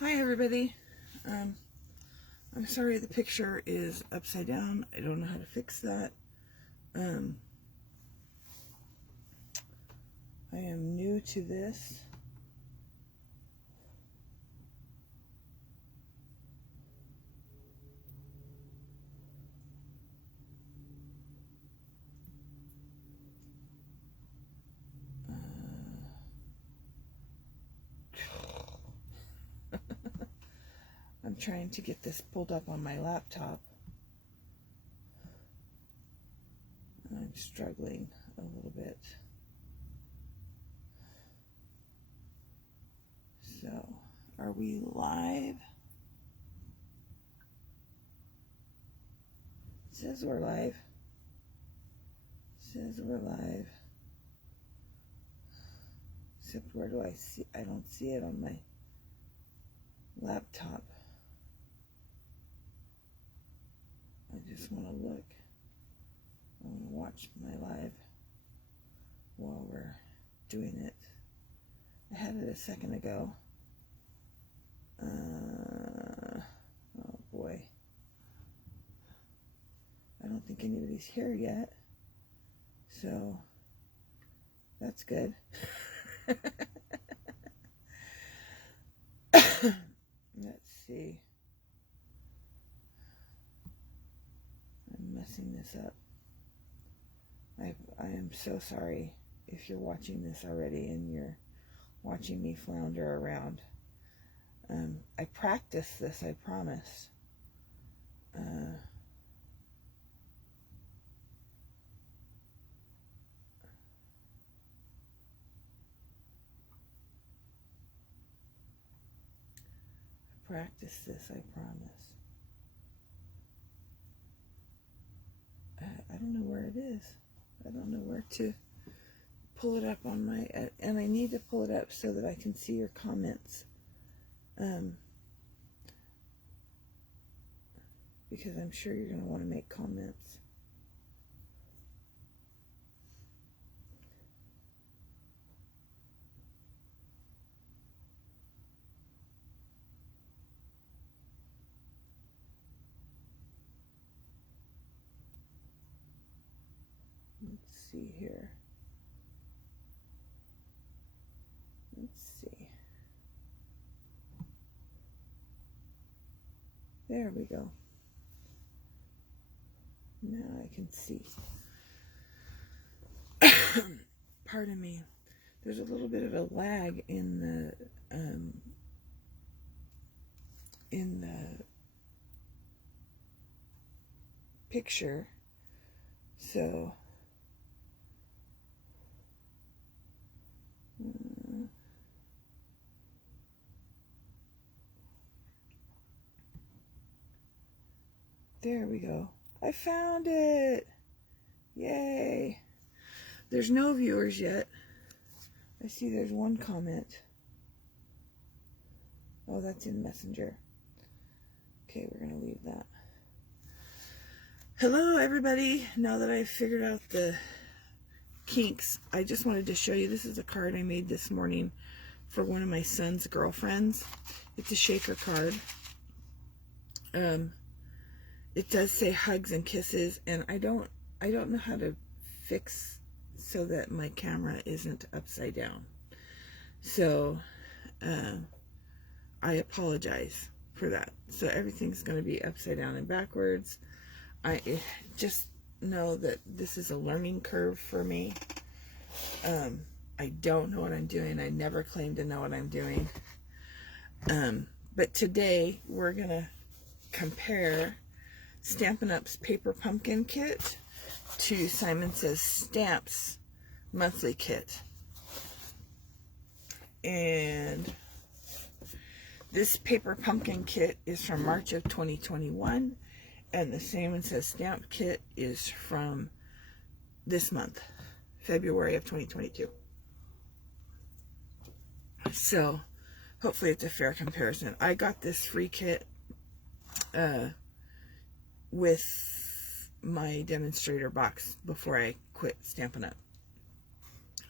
Hi everybody. I'm sorry the picture is upside down. I don't know how to fix that. I am new to this. I'm trying to get this pulled up on my laptop. I'm struggling a little bit. So, are we live? It says we're live. It says we're live. Except where do I see? I don't see it on my laptop. I just want to look. I want to watch my live while we're doing it. I had it a second ago. Oh boy. I don't think anybody's here yet. So, that's good. Let's see. I'm messing this up. I am so sorry if you're watching this already and you're watching me flounder around. I practiced this, I promise. I practiced this, I promise. I don't know where it is. I don't know where to pull it up on my, and I need to pull it up so that I can see your comments. Because I'm sure you're going to want to make comments. Let's see here. Let's see. There we go. Now I can see. Pardon me. There's a little bit of a lag in the picture. So there we go. I found it. Yay. There's no viewers yet. I see there's one comment. Oh, that's in Messenger. Okay, we're going to leave that. Hello, everybody. Now that I've figured out the kinks, I just wanted to show you. This is a card I made this morning for one of my son's girlfriends. It's a shaker card. It does say hugs and kisses, and I don't know how to fix so that my camera isn't upside down. So I apologize for that. So everything's going to be upside down and backwards. I just know that this is a learning curve for me. I don't know what I'm doing. I never claim to know what I'm doing. But today we're going to compare Stampin' Up's Paper Pumpkin Kit to Simon Says Stamps monthly kit. And this Paper Pumpkin Kit is from March of 2021, and the Simon Says Stamp Kit is from this month, February of 2022. So hopefully it's a fair comparison. I got this free kit with my demonstrator box before I quit Stampin' Up.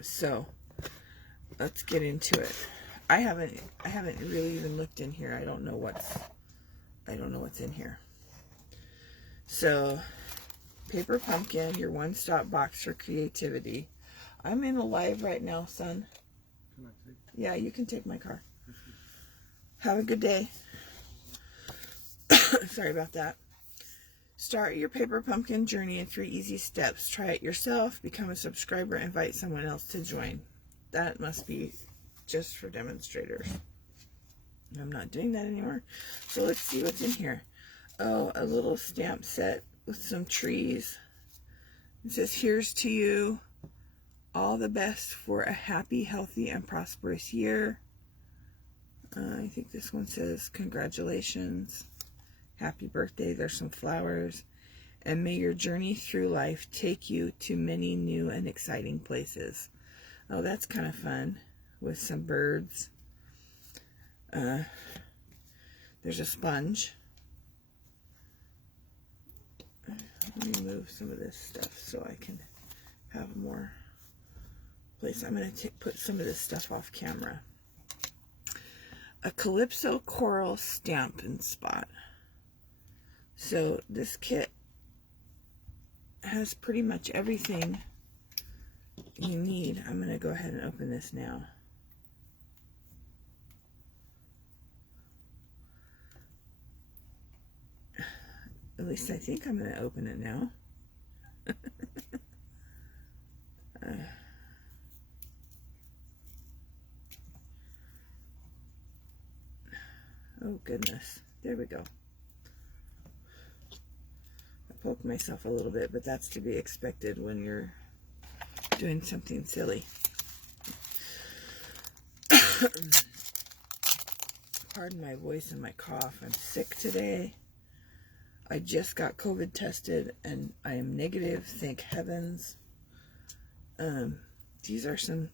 So let's get into it. I haven't really even looked in here. I don't know what's in here. So, Paper Pumpkin, your one-stop box for creativity. I'm in a live right now, son. Can I take? Yeah, you can take my car. Have a good day. Sorry about that. Start your Paper Pumpkin journey in 3 easy steps. Try it yourself, become a subscriber, invite someone else to join. That must be just for demonstrators. I'm not doing that anymore. So let's see what's in here. Oh, a little stamp set with some trees. It says, here's to you. All the best for a happy, healthy, and prosperous year. I think this one says, congratulations. Happy birthday. There's some flowers. And may your journey through life take you to many new and exciting places. Oh, that's kind of fun. With some birds. There's a sponge. Let me move some of this stuff so I can have more place. I'm going to put some of this stuff off camera. A Calypso Coral Stamp and Spot. So this kit has pretty much everything you need. I'm going to go ahead and open this now. At least I think I'm going to open it now. Oh goodness. There we go. I poked myself a little bit, but that's to be expected when you're doing something silly. Pardon my voice and my cough. I'm sick today. I just got COVID tested and I am negative, thank heavens. These are some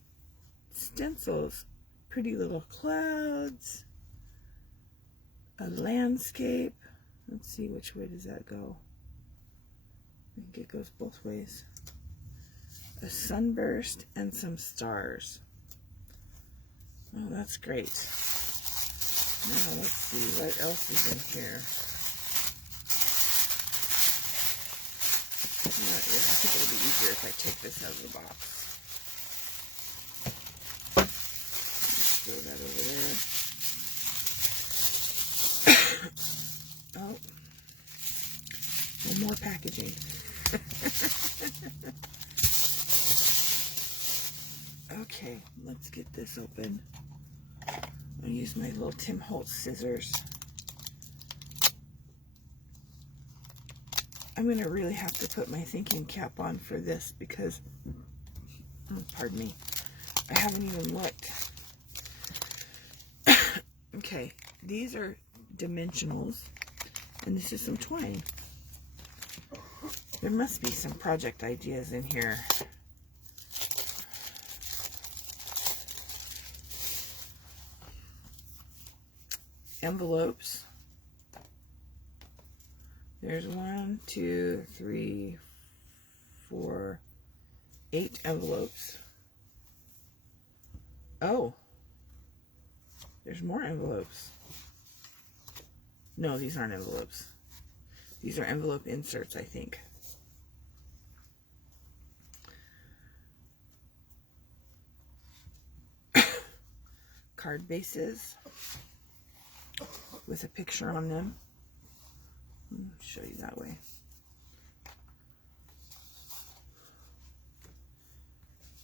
stencils. Pretty little clouds. A landscape. Let's see, which way does that go? I think it goes both ways. A sunburst and some stars. Oh, that's great. Now let's see what else is in here. I think it'll be easier if I take this out of the box. Let's throw that over there. Oh, well, more packaging. Okay, let's get this open. I'll use my little Tim Holtz scissors. I'm going to really have to put my thinking cap on for this because, oh, pardon me, I haven't even looked. Okay, these are dimensionals, and this is some twine. There must be some project ideas in here. Envelopes. There's 1, 2, 3, 4, 8 envelopes. Oh, there's more envelopes. No, these aren't envelopes. These are envelope inserts, I think. Card bases with a picture on them. I'll show you that way.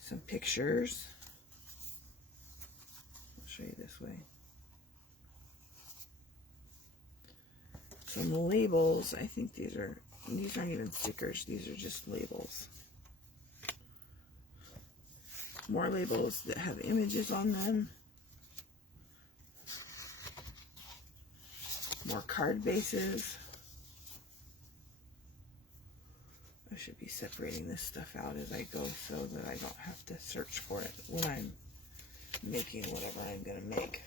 Some pictures. I'll show you this way. Some labels. I think these aren't even stickers. These are just labels. More labels that have images on them. More card bases. I should be separating this stuff out as I go so that I don't have to search for it when I'm making whatever I'm going to make.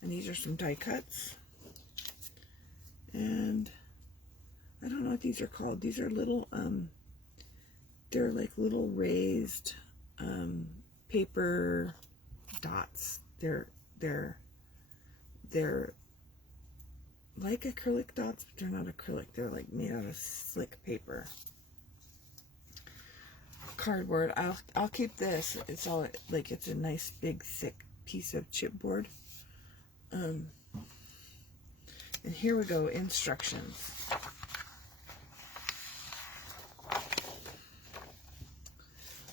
And these are some die cuts. And I don't know what these are called. These are little, they're like little raised paper dots. They're like acrylic dots, but they're not acrylic. They're like made out of slick paper. Cardboard. I'll keep this. It's all like it's a nice big thick piece of chipboard. And here we go. Instructions.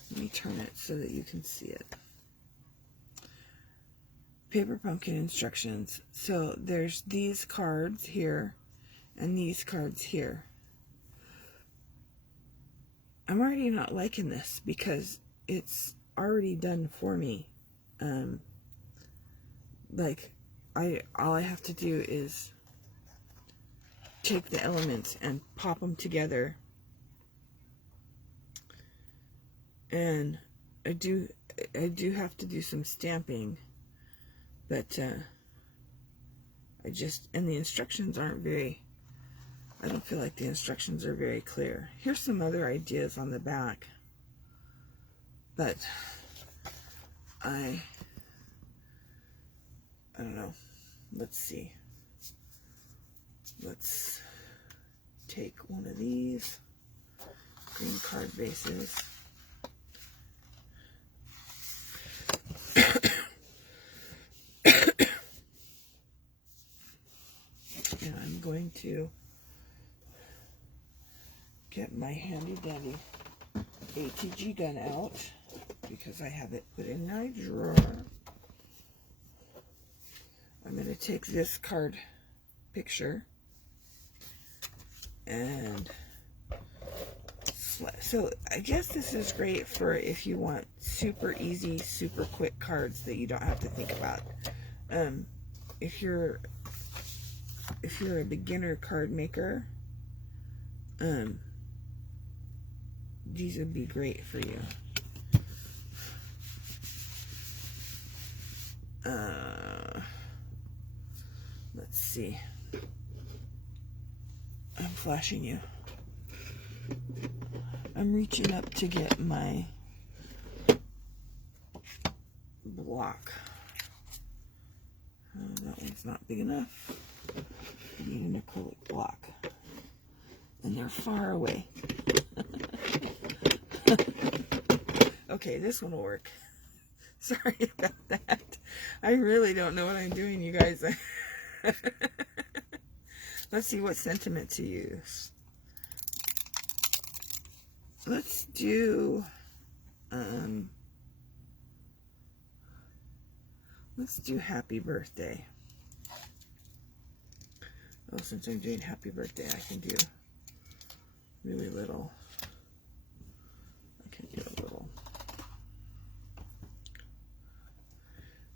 Let me turn it so that you can see it. Paper pumpkin instructions. So there's these cards here and these cards here. I'm already not liking this because it's already done for me. Like all I have to do is take the elements and pop them together. And I do have to do some stamping, but and the instructions aren't very, I don't feel like the instructions are very clear. Here's some other ideas on the back, but I don't know. Let's see. Let's take one of these green card bases. And I'm going to get my handy dandy ATG gun out because I have it put in my drawer. I'm going to take this card picture and so I guess this is great for if you want super easy, super quick cards that you don't have to think about. If you're a beginner card maker, these would be great for you. Let's see. I'm flashing you. I'm reaching up to get my block. That one's not big enough. I need an acrylic block. And they're far away. Okay, this one will work. Sorry about that. I really don't know what I'm doing, you guys. Let's see what sentiment to use. Let's do happy birthday. Oh, since I'm doing happy birthday, I can do really little. I can do a little.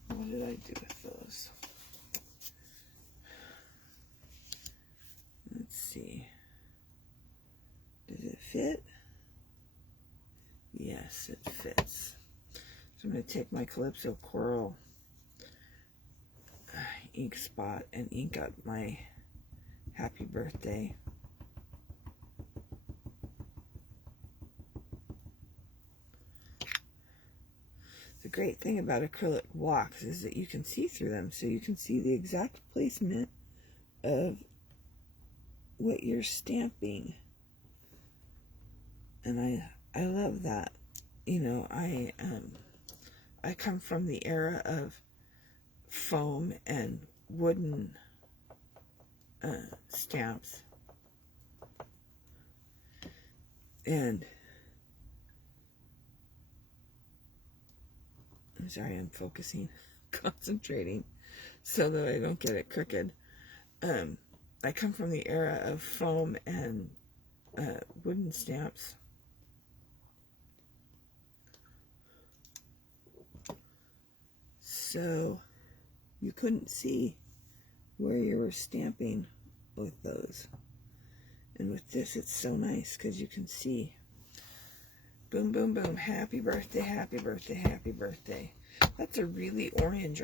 What did I do with those? Let's see. Does it fit? Yes, it fits. So I'm going to take my Calypso Coral ink spot and ink up my happy birthday. The great thing about acrylic blocks is that you can see through them, so you can see the exact placement of what you're stamping. And I love that. You know, I come from the era of foam and wooden stamps, and I'm sorry, I'm focusing, concentrating so that I don't get it crooked. I come from the era of foam and wooden stamps. So you couldn't see where you were stamping with those. And with this, it's so nice because you can see. Boom, boom, boom. Happy birthday, happy birthday, happy birthday. That's a really orange.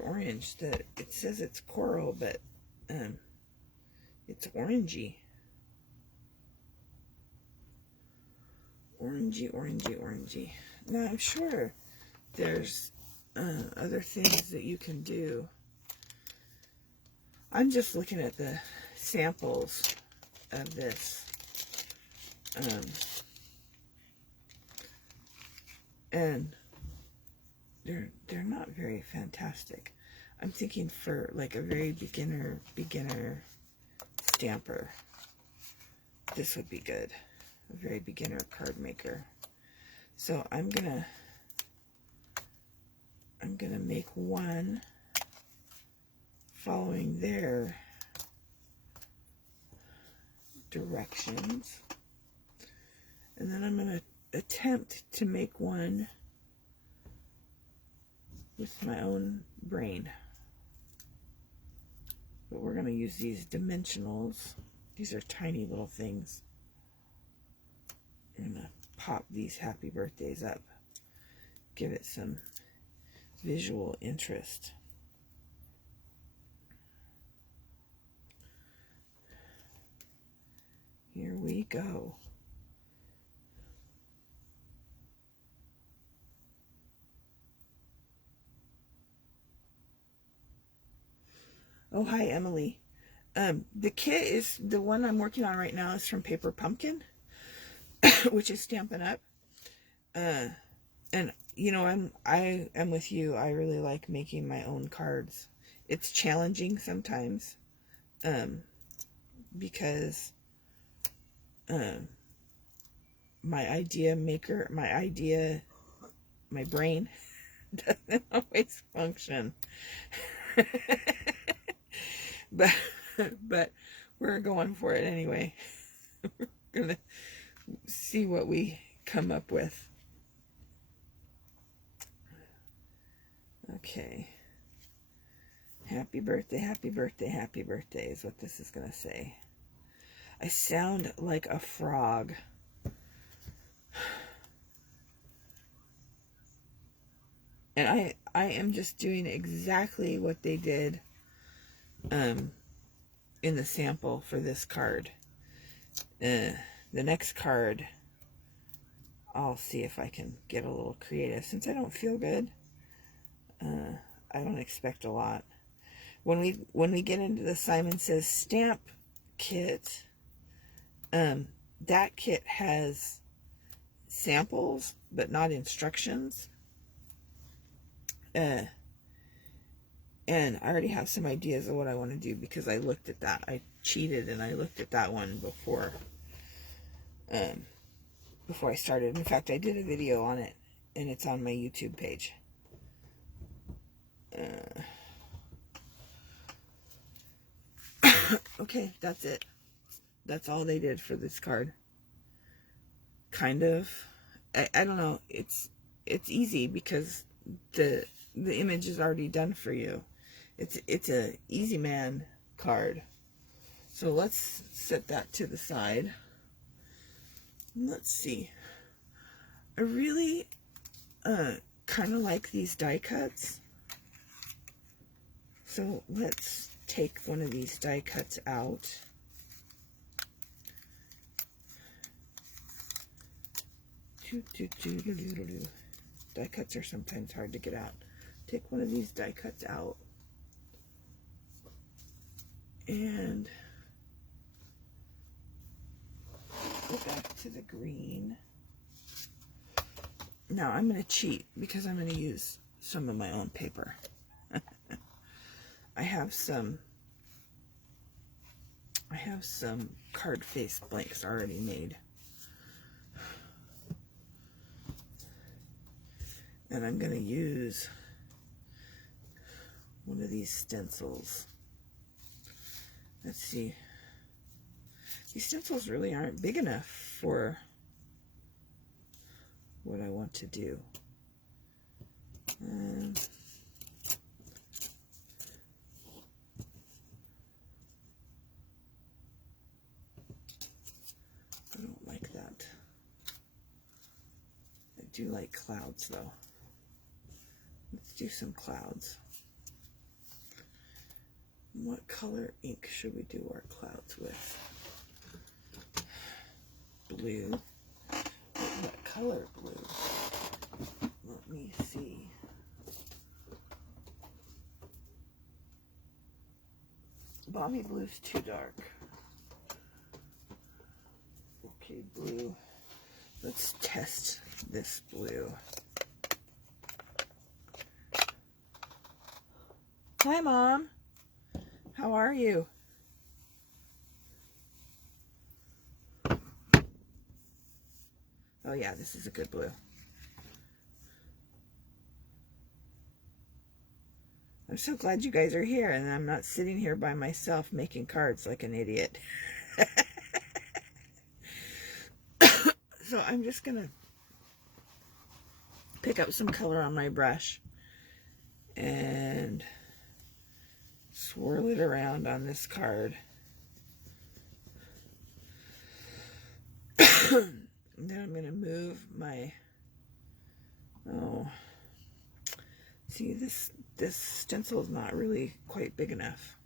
That it says it's coral, but it's orangey. Orangey. Now, I'm sure there's other things that you can do. I'm just looking at the samples of this. And they're not very fantastic. I'm thinking for like a very beginner stamper, this would be good. A very beginner card maker. So I'm gonna make one following their directions, and then I'm gonna attempt to make one with my own brain. But we're going to use these dimensionals. These are tiny little things. I'm going to pop these happy birthdays up. Give it some visual interest. Here we go. Oh, hi, Emily. The kit is, the one I'm working on right now is from Paper Pumpkin, which is Stampin' Up. And, you know, I am with you. I really like making my own cards. It's challenging sometimes, because my brain doesn't always function. But we're going for it anyway. We're gonna see what we come up with. Okay. Happy birthday, happy birthday, happy birthday is what this is gonna say. I sound like a frog. And I am just doing exactly what they did in the sample for this card. The next card, I'll see if I can get a little creative. Since I don't feel good, I don't expect a lot. When we get into the Simon Says stamp kit, that kit has samples but not instructions. And I already have some ideas of what I want to do because I looked at that. I cheated and I looked at that one before I started. In fact, I did a video on it and it's on my YouTube page. Okay, that's it. That's all they did for this card. Kind of. I don't know. It's easy because the image is already done for you. It's a easy man card. So let's set that to the side. Let's see. I really kind of like these die cuts. So let's take one of these die cuts out. Die cuts are sometimes hard to get out. Take one of these die cuts out. And go back to the green. Now I'm going to cheat because I'm going to use some of my own paper. I have some card face blanks already made. And I'm going to use one of these stencils. Let's see. These stencils really aren't big enough for what I want to do. I don't like that. I do like clouds though. Let's do some clouds. What color ink should we do our clouds with? Blue. What color blue? Let me see. Balmy blue's too dark. Okay, blue. Let's test this blue. Hi, Mom. How are you? Oh yeah, this is a good blue. I'm so glad you guys are here and I'm not sitting here by myself making cards like an idiot. So I'm just going to pick up some color on my brush and swirl it around on this card. Then I'm going to move my, see this stencil is not really quite big enough.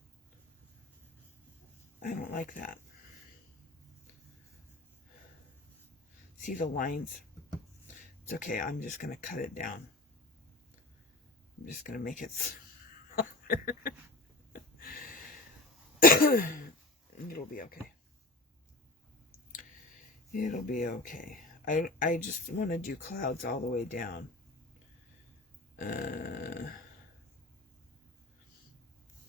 I don't like that. See the lines? It's okay, I'm just going to cut it down. I'm just going to make it smaller. It'll be okay. It'll be okay. I just want to do clouds all the way down.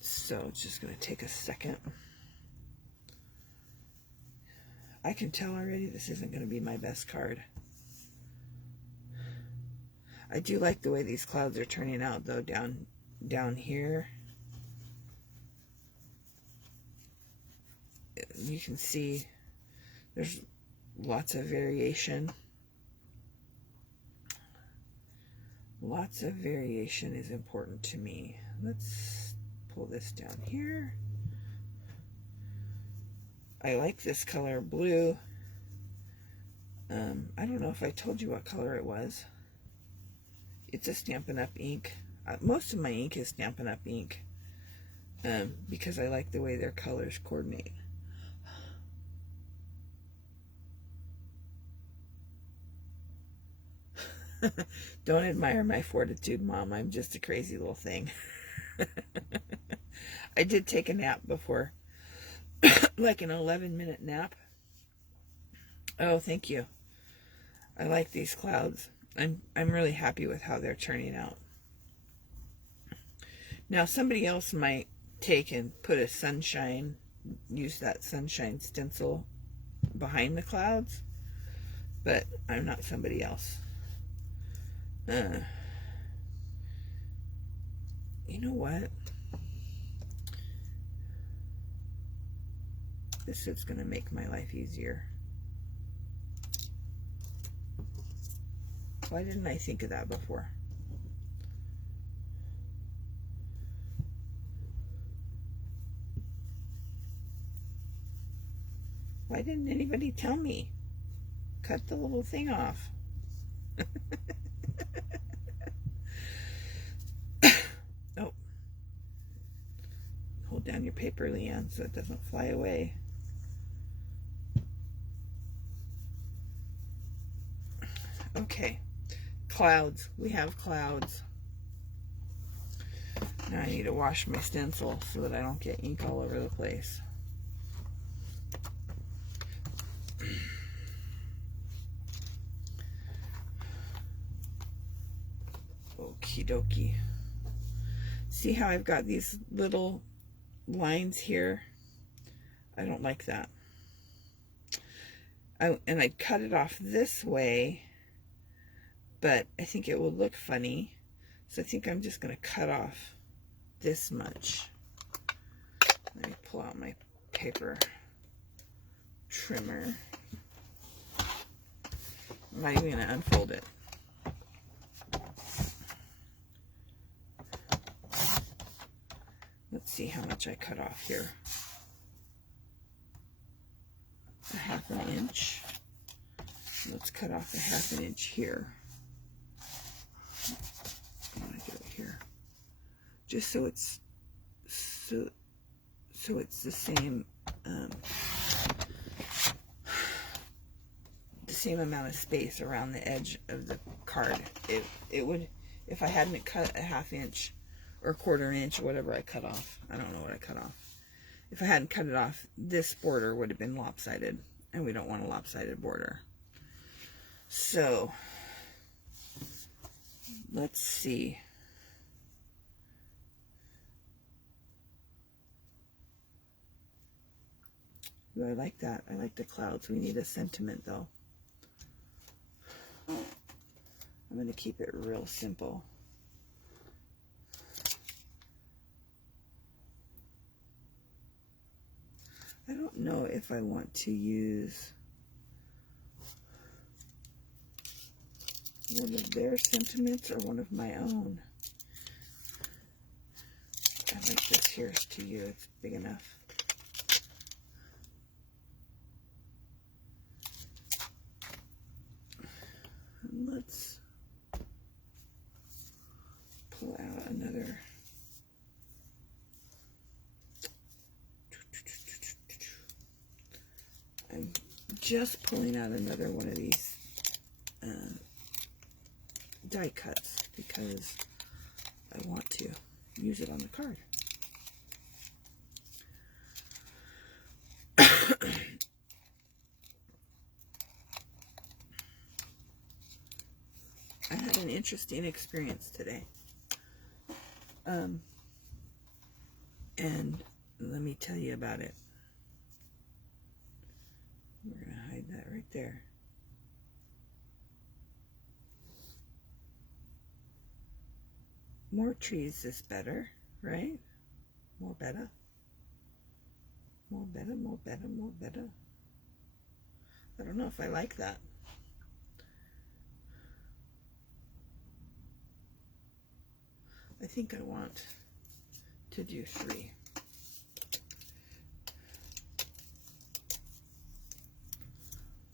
So it's just going to take a second. I can tell already this isn't going to be my best card. I do like the way these clouds are turning out though down here. You can see there's lots of variation. Lots of variation is important to me. Let's pull this down here. I like this color blue. I don't know if I told you what color it was. It's a Stampin' Up! Ink. Most of my ink is Stampin' Up! Ink because I like the way their colors coordinate. Don't admire my fortitude, Mom. I'm just a crazy little thing. I did take a nap before. Like an 11-minute nap. Oh, thank you. I like these clouds. I'm really happy with how they're turning out. Now, somebody else might take and put a sunshine, use that sunshine stencil behind the clouds, but I'm not somebody else. You know what? This is going to make my life easier. Why didn't I think of that before? Why didn't anybody tell me? Cut the little thing off. Oh. Hold down your paper, LeAnne, so it doesn't fly away. Okay. Clouds. We have clouds. Now I need to wash my stencil so that I don't get ink all over the place. Okie dokie. See how I've got these little lines here? I don't like that. And I cut it off this way, but I think it will look funny. So I think I'm just going to cut off this much. Let me pull out my paper trimmer. I'm not even going to unfold it. Let's see how much I cut off here. A 1/2 inch. Let's cut off a 1/2 inch here. I'm gonna do it here, just so it's so it's the same same amount of space around the edge of the card. It would, if I hadn't cut a 1/2 inch or 1/4 inch or whatever I cut off. I don't know what I cut off. If I hadn't cut it off, this border would have been lopsided, and we don't want a lopsided border. So, let's see. Ooh, I like that. I like the clouds. We need a sentiment, though. I'm going to keep it real simple. I don't know if I want to use one of their sentiments or one of my own. I like this. Here's to you. It's big enough. And let's pull out another. I'm just pulling out another one of these die cuts because I want to use it on the card. I had an interesting experience today. And let me tell you about it. We're going to hide that right there. More trees is better, right? More better. More better, more better, more better. I don't know if I like that. I think I want to do 3.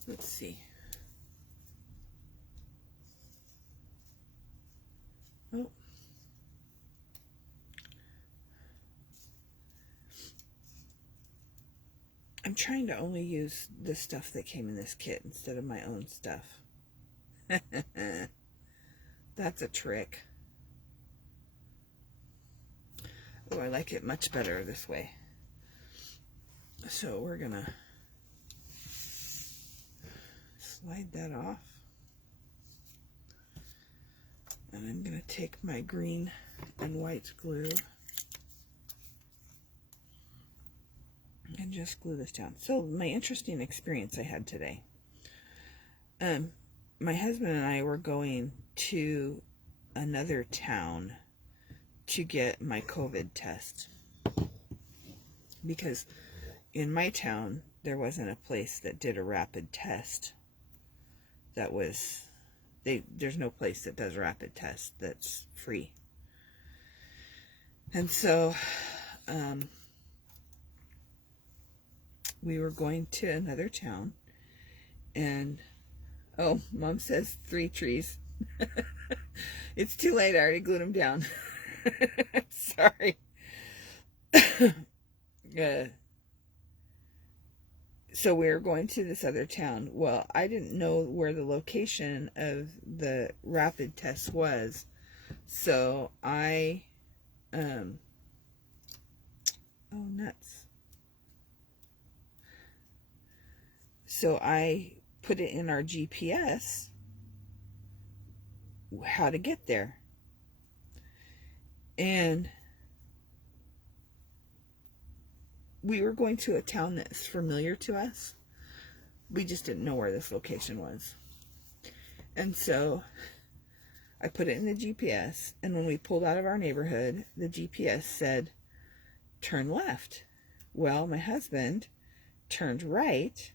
Let's see. Oh. I'm trying to only use the stuff that came in this kit instead of my own stuff. That's a trick. Oh, I like it much better this way. So we're gonna slide that off. And I'm gonna take my green and white glue and just glue this down. So my interesting experience I had today. My husband and I were going to another town to get my COVID test, because in my town there wasn't a place that did a rapid test. That was, there's no place that does rapid tests that's free. And so we were going to another town, and oh, Mom says 3 trees. It's too late, I already glued them down. Sorry. So we were going to this other town. Well, I didn't know where the location of the rapid test was, so I oh, nuts. So I put it in our GPS how to get there. And we were going to a town that's familiar to us. We just didn't know where this location was. And so I put it in the GPS, and when we pulled out of our neighborhood, the GPS said, turn left. Well, my husband turned right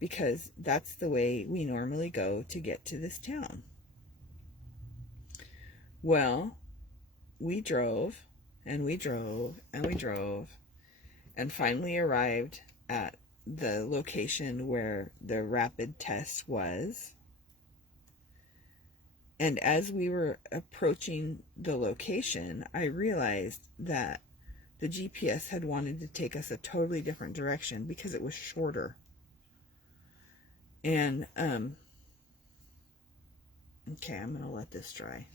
because that's the way we normally go to get to this town. Well, we drove, and we drove, and we drove, and finally arrived at the location where the rapid test was. And as we were approaching the location, I realized that the GPS had wanted to take us a totally different direction because it was shorter. And Okay, I'm going to let this dry.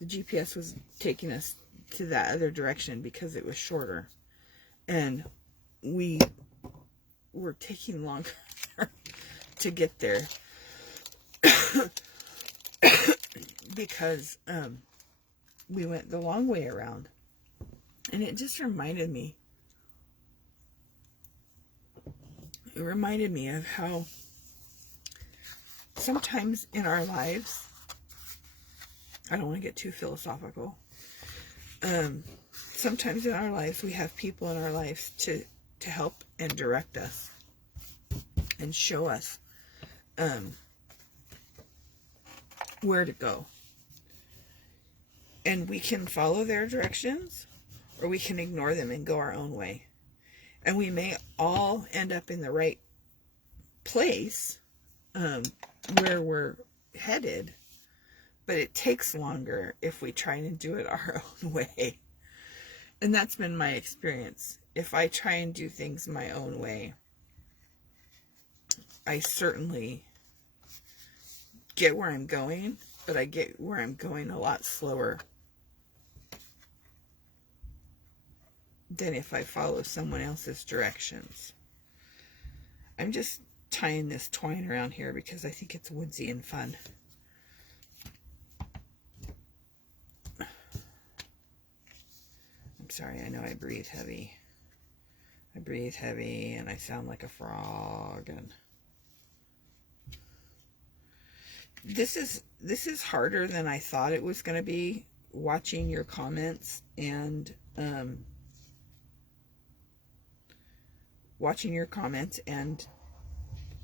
The GPS was taking us to that other direction because it was shorter. And we were taking longer to get there because we went the long way around. And it just reminded me. It reminded me of how sometimes in our lives, I don't want to get too philosophical. Sometimes in our lives, we have people in our lives to help and direct us and show us where to go. And we can follow their directions, or we can ignore them and go our own way. And we may all end up in the right place where we're headed, but it takes longer if we try and do it our own way. And that's been my experience. If I try and do things my own way, I certainly get where I'm going, but I get where I'm going a lot slower than if I follow someone else's directions. I'm just tying this twine around here because I think it's woodsy and fun. I'm sorry, I know I breathe heavy. I breathe heavy and I sound like a frog. And this is harder than I thought it was going to be, watching your comments and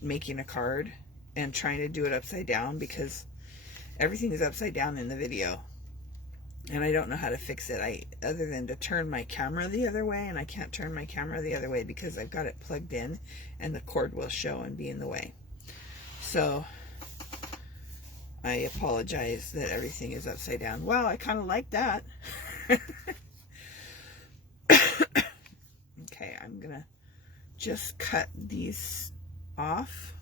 making a card and trying to do it upside down, because everything is upside down in the video and I don't know how to fix it other than to turn my camera the other way, and I can't turn my camera the other way because I've got it plugged in and the cord will show and be in the way. So I apologize that everything is upside down. Wow, I kind of like that. Okay, I'm gonna just cut these off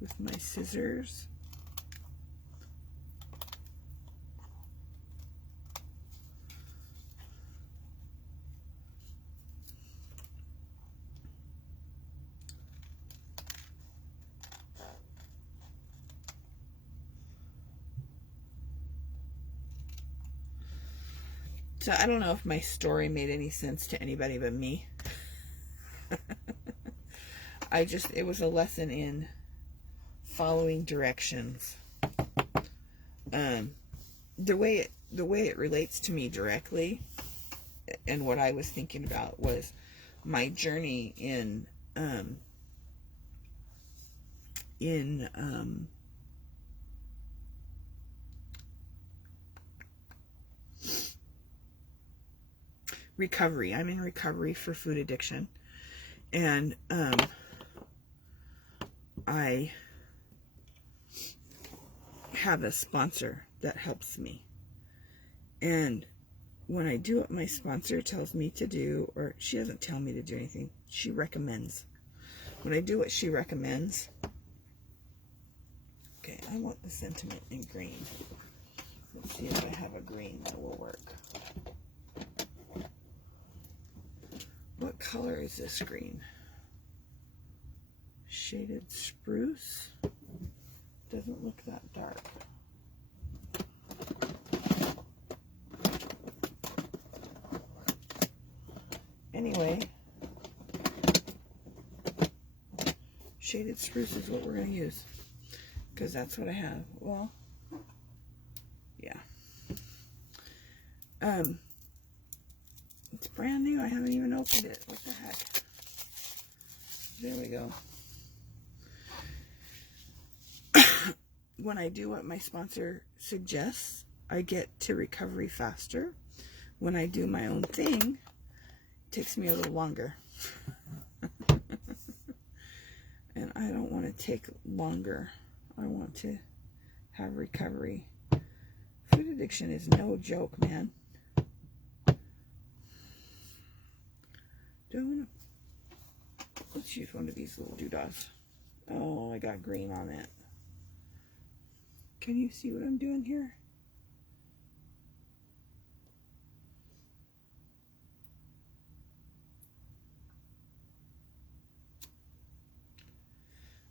with my scissors. So I don't know if my story made any sense to anybody but me. It was a lesson in following directions. The way it relates to me directly, and what I was thinking about was my journey in recovery. I'm in recovery for food addiction, and I have a sponsor that helps me, and when I do what my sponsor tells me to do, or she doesn't tell me to do anything, she recommends. When I do what she recommends, okay, I want the sentiment in green. Let's see if I have a green that will work. What color is this green? Shaded spruce. Doesn't look that dark. Anyway, shaded spruce is what we're going to use, because that's what I have. Well, yeah. It's brand new. I haven't even opened it. What the heck? There we go. When I do what my sponsor suggests, I get to recovery faster. When I do my own thing, it takes me a little longer. And I don't want to take longer. I want to have recovery. Food addiction is no joke, man. let's use one of these little doodahs. Oh, I got green on it. Can you see what I'm doing here?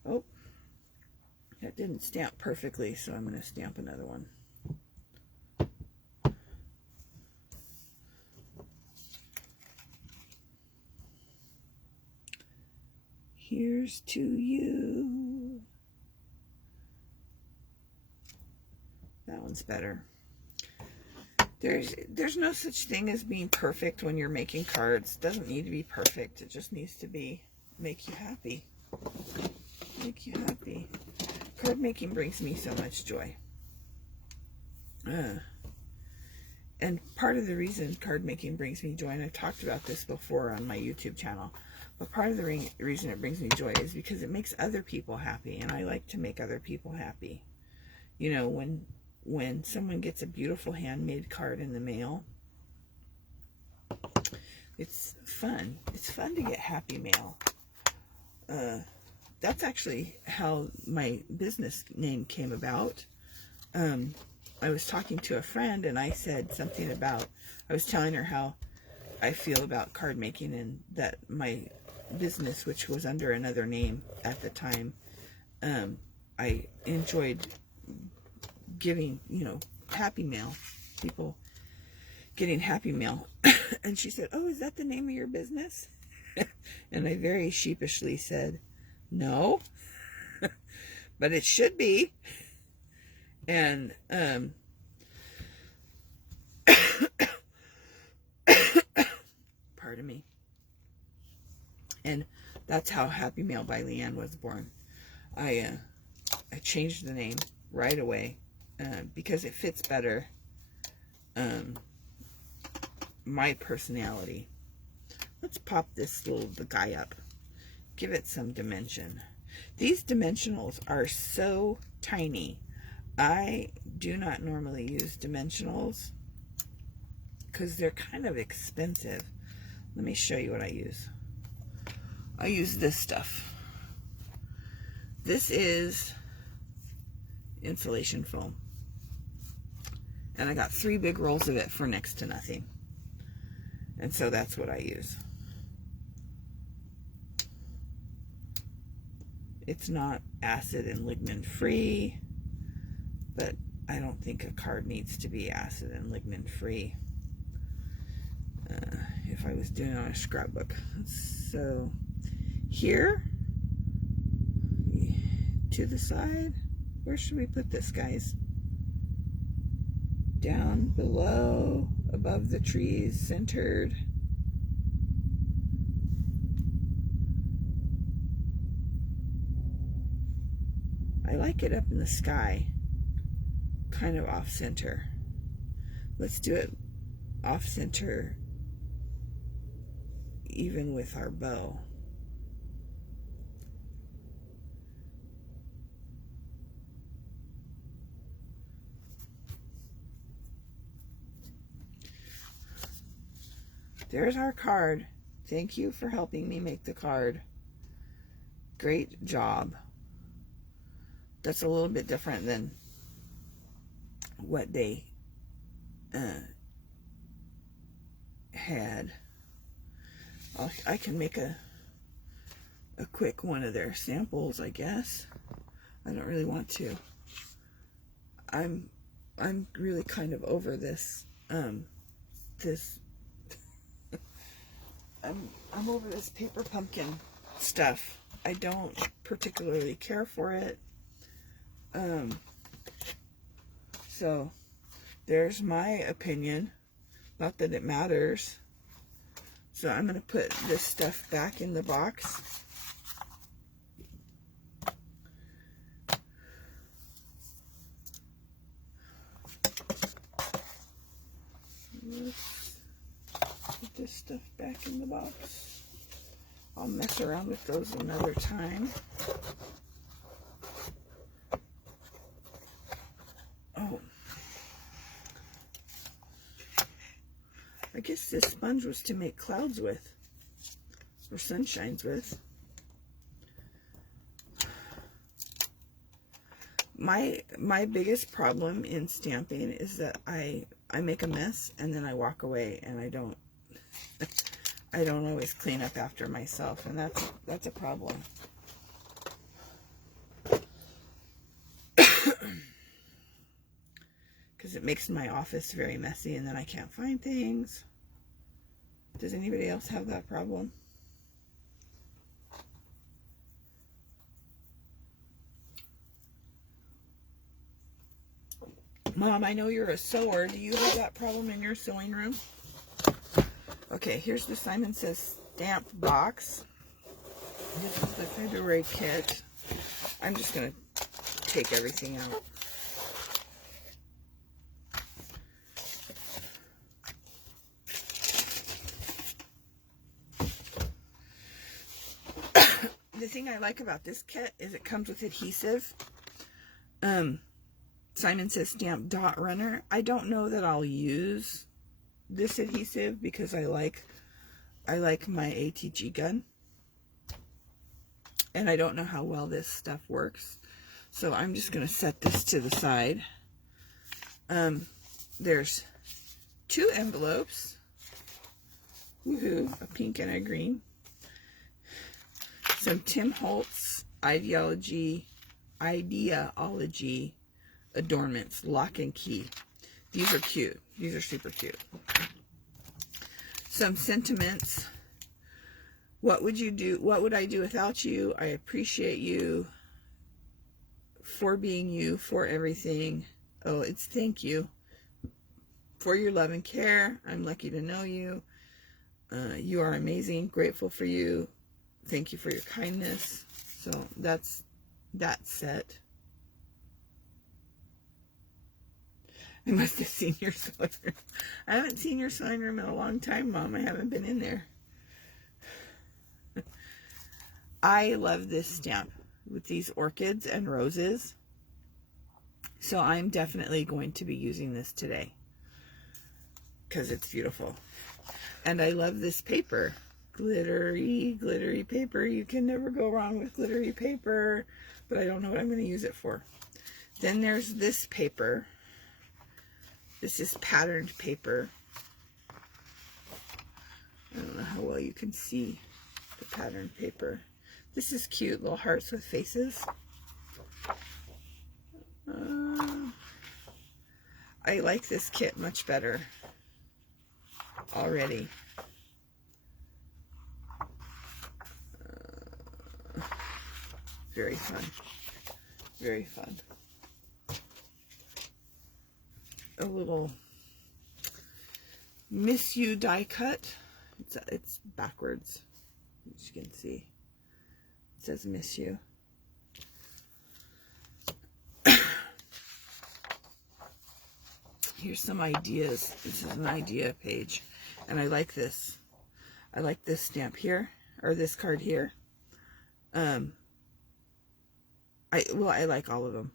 Oh, that didn't stamp perfectly, so I'm going to stamp another one. Here's to you. That one's better. There's no such thing as being perfect when you're making cards. It doesn't need to be perfect. It just needs to be make you happy. Make you happy. Card making brings me so much joy. And part of the reason card making brings me joy, and I've talked about this before on my YouTube channel, but part of the reason it brings me joy is because it makes other people happy, and I like to make other people happy. You know, when someone gets a beautiful handmade card in the mail, it's fun. It's fun to get happy mail. That's actually how my business name came about. I was talking to a friend, and I said something about, I was telling her how I feel about card making, and that my business, which was under another name at the time, I enjoyed giving, you know, happy mail, people getting happy mail. And she said, "Oh, is that the name of your business?" And I very sheepishly said, "No, but it should be." And pardon me. And that's how Happy Mail by LeAnne was born. I changed the name right away because it fits better my personality. Let's pop the guy up. Give it some dimension. These dimensionals are so tiny. I do not normally use dimensionals because they're kind of expensive. Let me show you what I use. I use this stuff. This is insulation foam. And I got 3 big rolls of it for next to nothing. And so that's what I use. It's not acid and lignin free, but I don't think a card needs to be acid and lignin free if I was doing it on a scrapbook. So here, to the side, where should we put this, guys? Down below, above the trees, centered. I like it up in the sky, kind of off center. Let's do it off center, even with our bow. There's our card. Thank you for helping me make the card. Great job. That's a little bit different than what they had. I can make a quick one of their samples, I guess. I don't really want to. I'm really kind of over this I'm over this paper pumpkin stuff. I don't particularly care for it. So there's my opinion. Not that it matters. So I'm going to put this stuff back in the box. Let's put this stuff back in the box. I'll mess around with those another time. Oh. I guess this sponge was to make clouds with, or sunshines with. My biggest problem in stamping is that I make a mess and then I walk away and I don't always clean up after myself, and that's a problem. Because it makes my office very messy and then I can't find things. Does anybody else have that problem? Mom, I know you're a sewer. Do you have that problem in your sewing room? Okay, here's the Simon Says stamp box. This is the February kit. I'm just going to take everything out. The thing I like about this kit is it comes with adhesive. Simon Says Stamp Dot Runner. I don't know that I'll use this adhesive because I like my ATG gun. And I don't know how well this stuff works. So I'm just going to set this to the side. There's 2 envelopes. Woohoo, a pink and a green. Some Tim Holtz Ideology adornments, lock and key. These are cute. These are super cute. Some sentiments. What would you do? What would I do without you? I appreciate you for being you, for everything. Oh, it's thank you for your love and care. I'm lucky to know you. You are amazing. Grateful for you. Thank you for your kindness. So that's that set. I must have seen your sewing room. I haven't seen your sewing room in a long time, Mom. I haven't been in there. I love this stamp with these orchids and roses. So I'm definitely going to be using this today because it's beautiful. And I love this paper. Glittery, glittery paper. You can never go wrong with glittery paper, but I don't know what I'm going to use it for. Then there's this paper. This is patterned paper. I don't know how well you can see the patterned paper. This is cute, little hearts with faces. I like this kit much better already. Very fun. Very fun. A little Miss You die cut. It's backwards, as you can see. It says Miss You. Here's some ideas. This is an idea page, and I like this. I like this stamp here, or this card here. I like all of them.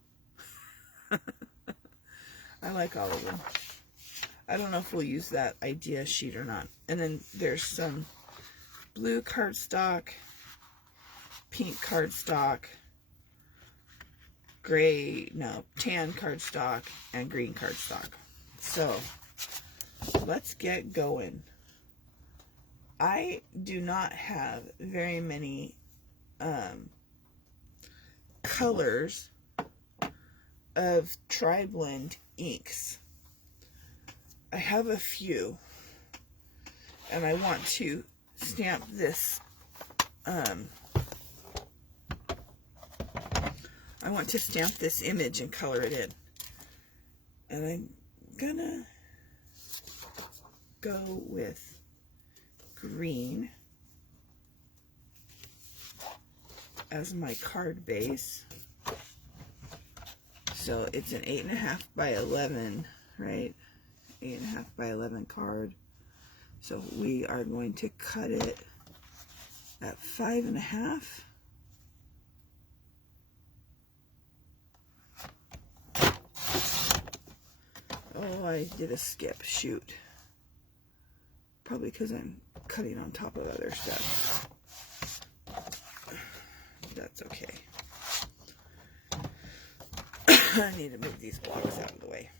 I like all of them. I don't know if we'll use that idea sheet or not. And then there's some blue cardstock, pink cardstock, tan cardstock, and green cardstock. So let's get going. I do not have very many colors of tri-blend inks. I have a few, and I want to stamp this. I want to stamp this image and color it in, and I'm gonna go with green as my card base. So it's an 8.5 by 11, right? 8.5 by 11 card. So we are going to cut it at 5.5. Oh, I did a skip. Shoot. Probably because I'm cutting on top of other stuff. That's okay. I need to move these blocks out of the way.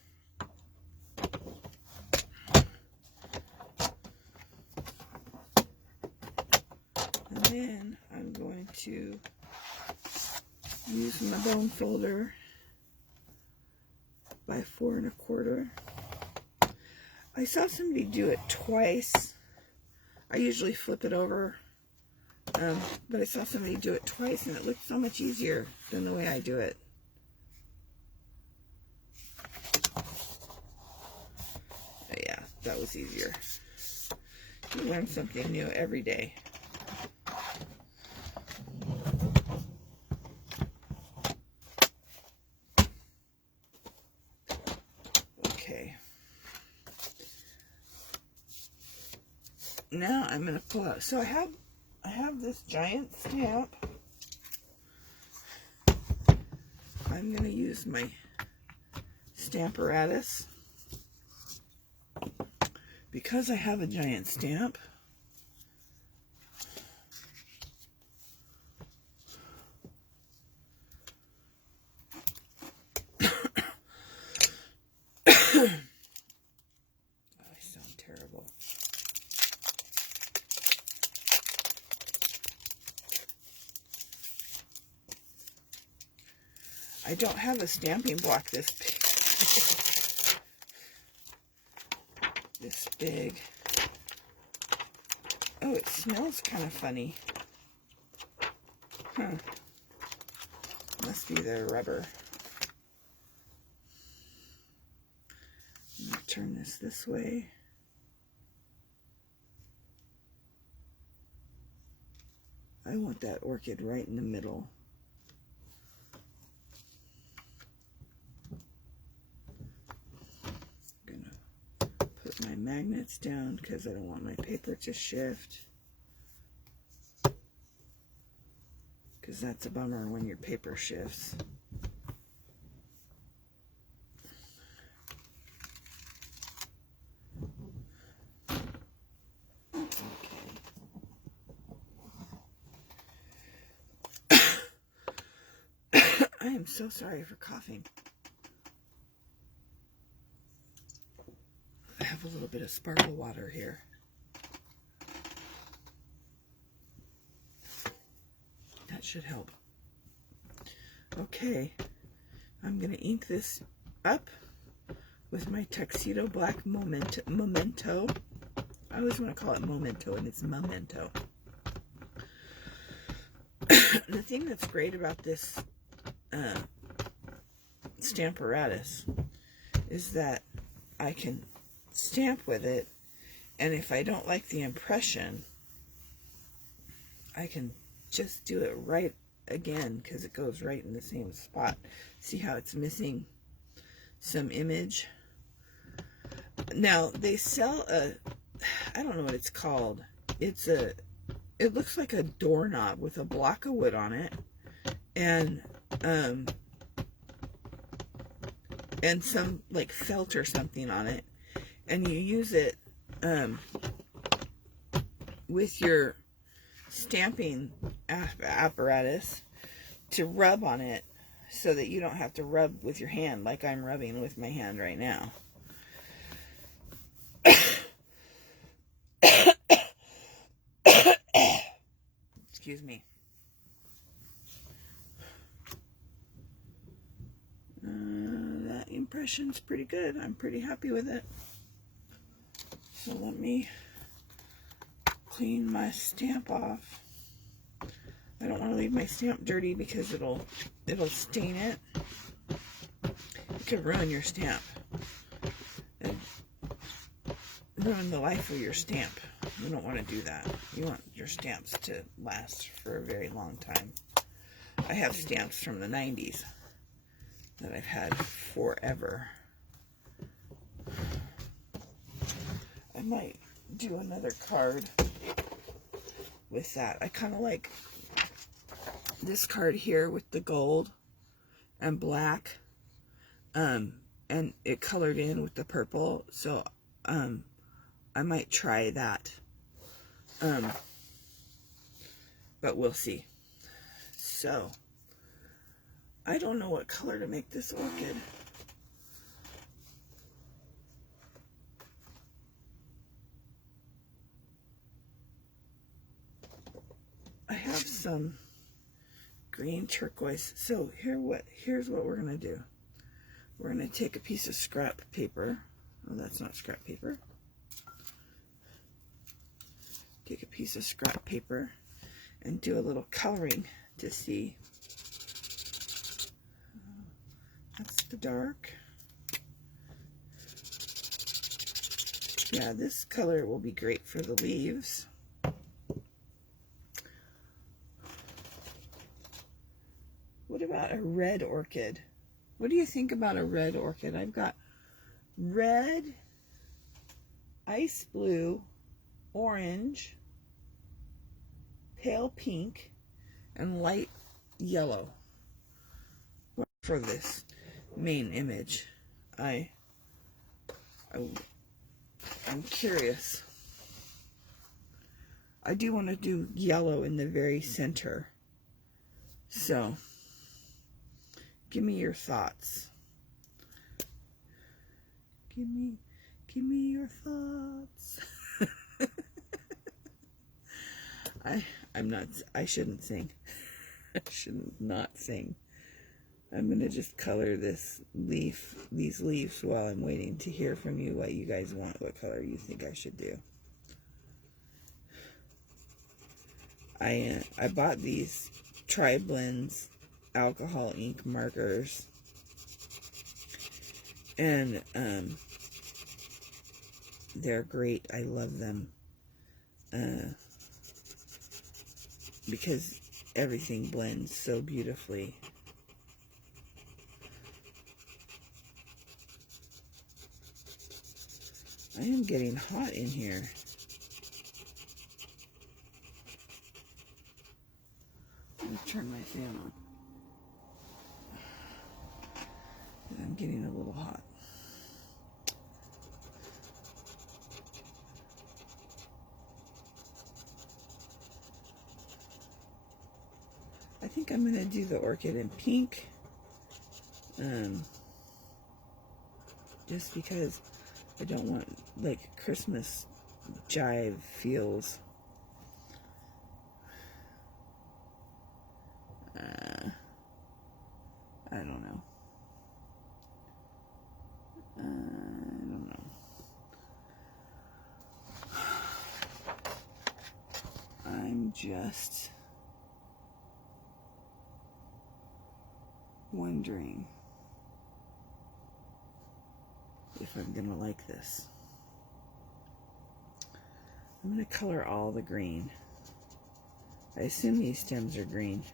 And then I'm going to use my bone folder by 4 1/4. I saw somebody do it twice. I usually flip it over, but I saw somebody do it twice, and it looked so much easier than the way I do it. But yeah, that was easier. You learn something new every day. Okay. Now I'm going to pull out. So I have this giant stamp. I'm going to use my Stamparatus. Because I have a giant stamp, I sound terrible. I don't have a stamping block this big. This big. Oh, it smells kind of funny. Huh. Must be the rubber. I'm going to turn this way. I want that orchid right in the middle. My magnets down because I don't want my paper to shift, because that's a bummer when your paper shifts. I am so sorry for coughing. I have a little bit of sparkle water here. That should help. Okay, I'm going to ink this up with my Tuxedo Black Memento. I always want to call it Memento, and it's Memento. The thing that's great about this Stamparatus is that I can stamp with it, and if I don't like the impression, I can just do it right again because it goes right in the same spot. See how it's missing some image? Now they sell I don't know what it's called. It looks like a doorknob with a block of wood on it, and some like felt or something on it. And you use it with your stamping apparatus to rub on it so that you don't have to rub with your hand like I'm rubbing with my hand right now. Excuse me. That impression's pretty good. I'm pretty happy with it. So let me clean my stamp off. I don't want to leave my stamp dirty because it'll stain it. It could ruin your stamp and ruin the life of your stamp. You don't want to do that. You want your stamps to last for a very long time. I have stamps from the 90s that I've had forever. I might do another card with that. I kind of like this card here with the gold and black, and it colored in with the purple, so I might try that, but we'll see. So I don't know what color to make this orchid. I have some green turquoise. So here's what we're gonna do. We're gonna take a piece of scrap paper. Oh, that's not scrap paper. Take a piece of scrap paper and do a little coloring to see. That's the dark. Yeah, this color will be great for the leaves. What about a red orchid? What do you think about a red orchid? I've got red, ice blue, orange, pale pink, and light yellow for this main image. I'm curious. I do want to do yellow in the very center. So, give me your thoughts. Give me your thoughts. I shouldn't sing. I should not sing. I'm gonna just color these leaves while I'm waiting to hear from you what you guys want, what color you think I should do. I bought these Tri-Blends alcohol ink markers, and they're great. I love them because everything blends so beautifully. I am getting hot in here. Let me turn my fan on. I'm getting a little hot. I think I'm going to do the orchid in pink. Just because I don't want like Christmas jive feels. I don't know. I don't know. I'm just wondering if I'm gonna like this. I'm gonna color all the green. I assume these stems are green.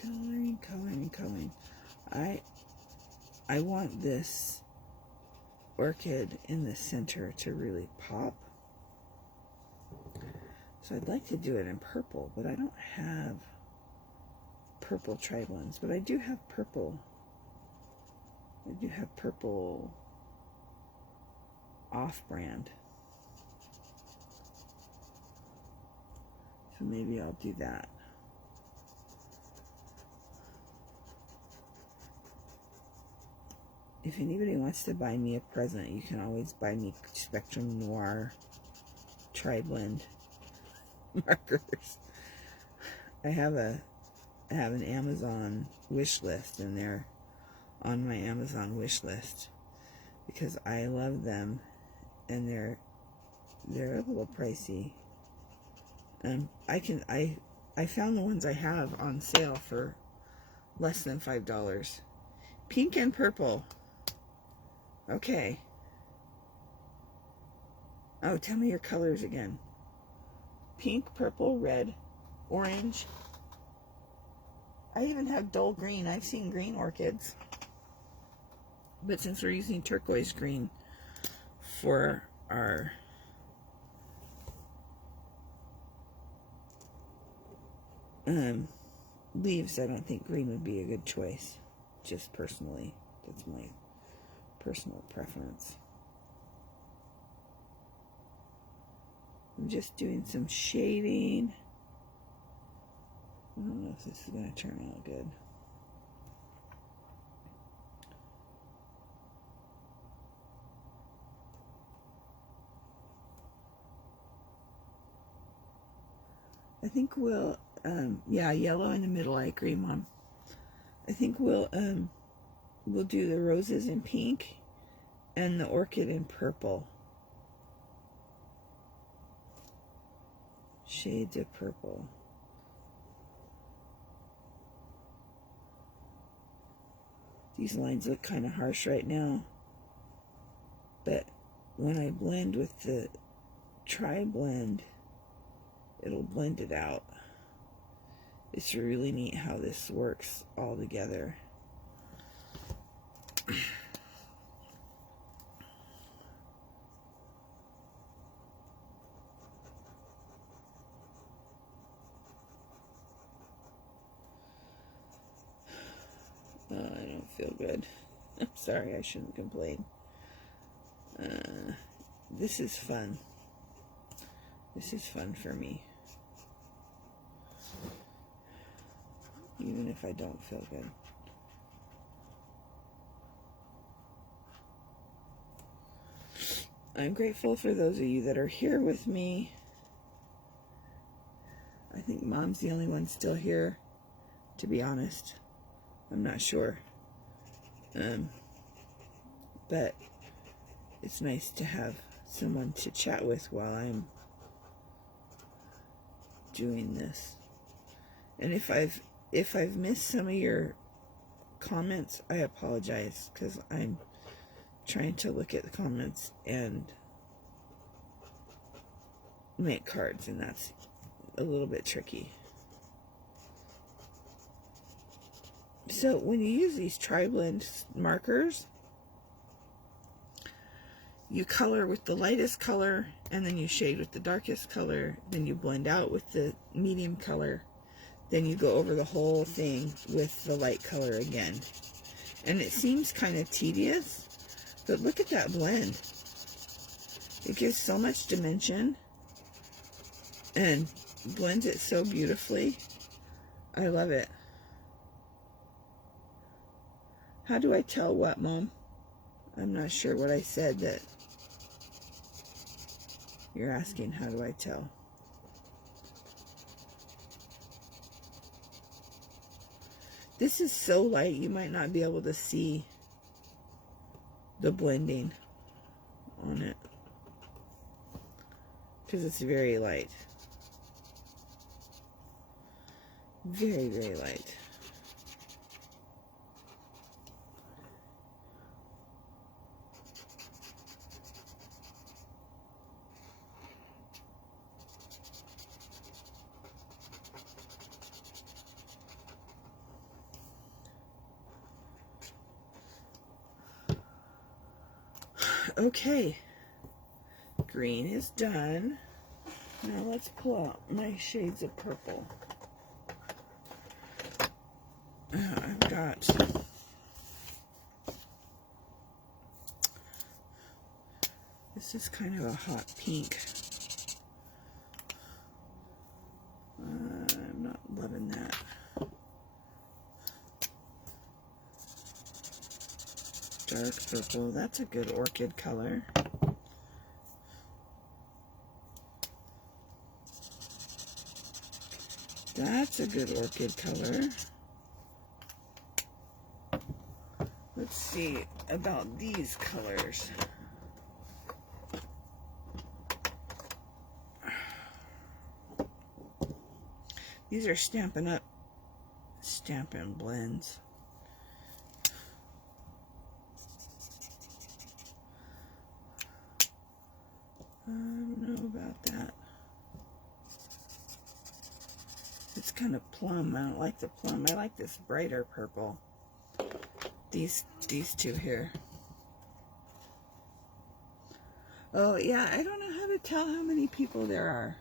Coloring, coloring, coloring. I want this orchid in the center to really pop. So I'd like to do it in purple, but I don't have purple Tri-Blends, but I do have purple. I do have purple off-brand. So maybe I'll do that. If anybody wants to buy me a present, you can always buy me Spectrum Noir Tri-Blend markers. I have an Amazon wish list, and they're on my Amazon wish list because I love them, and they're a little pricey. I found the ones I have on sale for less than $5. Pink and purple. Okay. Oh, tell me your colors again. Pink, purple, red, orange. I even have dull green. I've seen green orchids. But since we're using turquoise green for our leaves, I don't think green would be a good choice. Just personally. That's my personal preference. I'm just doing some shading. I don't know if this is going to turn out good. I think we'll, yeah, yellow in the middle. I agree, Mom. I think we'll do the roses in pink and the orchid in purple. Shades of purple. These lines look kind of harsh right now, but when I blend with the tri-blend, it'll blend it out. It's really neat how this works all together. I don't feel good. I'm sorry, I shouldn't complain. This is fun. This is fun for me. Even if I don't feel good. I'm grateful for those of you that are here with me. I think Mom's the only one still here, to be honest. I'm not sure. But it's nice to have someone to chat with while I'm doing this. And if I've missed some of your comments, I apologize, because I'm trying to look at the comments and make cards, and that's a little bit tricky. So when you use these tri-blend markers, you color with the lightest color, and then you shade with the darkest color, then you blend out with the medium color, then you go over the whole thing with the light color again. And it seems kind of tedious, but look at that blend. It gives so much dimension and blends it so beautifully. I love it. How do I tell what, Mom? I'm not sure what I said that you're asking. How do I tell? This is so light, you might not be able to see the blending on it, because it's very light. Very, very light. Okay, green is done. Now let's pull out my shades of purple. I've got this is kind of a hot pink. I'm not loving that. Dark purple, that's a good orchid color. That's a good orchid color. Let's see about these colors. These are Stampin' blends. I don't know about that. It's kind of plum. I don't like the plum. I like this brighter purple. These two here. Oh yeah, I don't know how to tell how many people there are.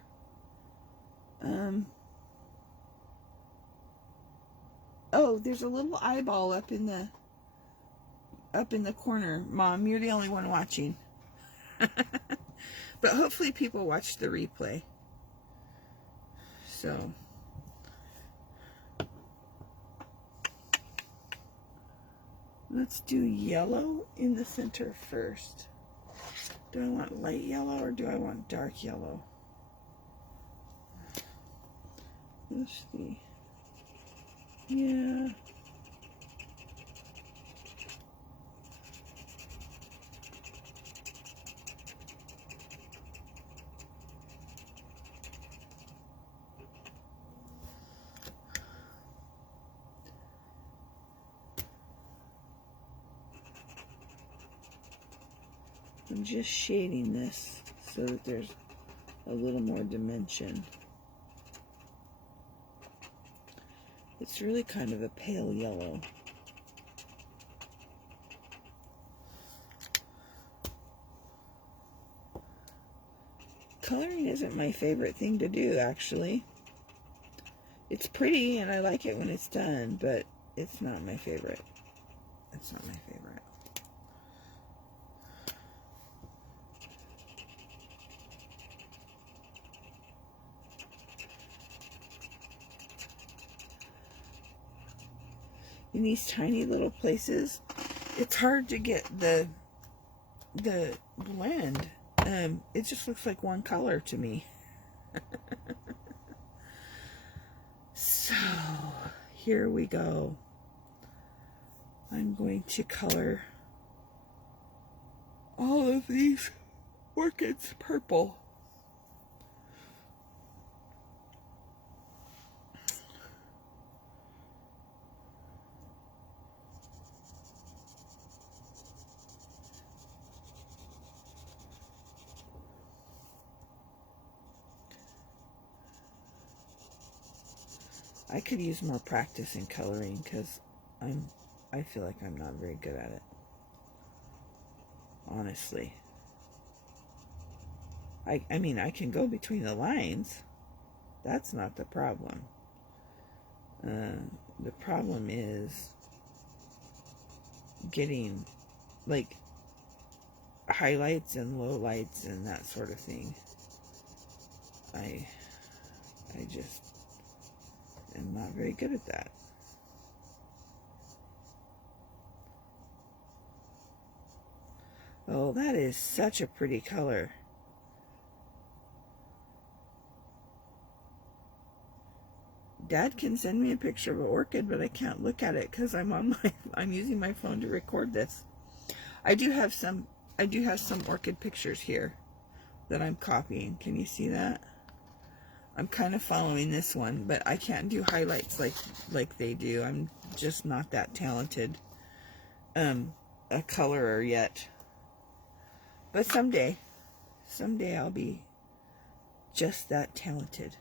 Oh, there's a little eyeball up in the corner. Mom, you're the only one watching. But hopefully people watch the replay. So let's do yellow in the center first. Do I want light yellow or do I want dark yellow? Let's see. Yeah. I'm just shading this so that there's a little more dimension. It's really kind of a pale yellow. Coloring isn't my favorite thing to do, actually. It's pretty and I like it when it's done, but it's not my favorite. It's not my favorite. In these tiny little places, it's hard to get the blend. It just looks like one color to me. So here we go. I'm going to color all of these orchids purple. I could use more practice in coloring because I feel like I'm not very good at it. Honestly. I mean, I can go between the lines. That's not the problem. The problem is getting like highlights and lowlights and that sort of thing. I just am not very good at that. Oh, that is such a pretty color. Dad can send me a picture of an orchid, but I can't look at it because I'm using my phone to record this. I do have some orchid pictures here that I'm copying. Can you see that? I'm kind of following this one, but I can't do highlights like they do. I'm just not that talented a colorer yet. But someday I'll be just that talented.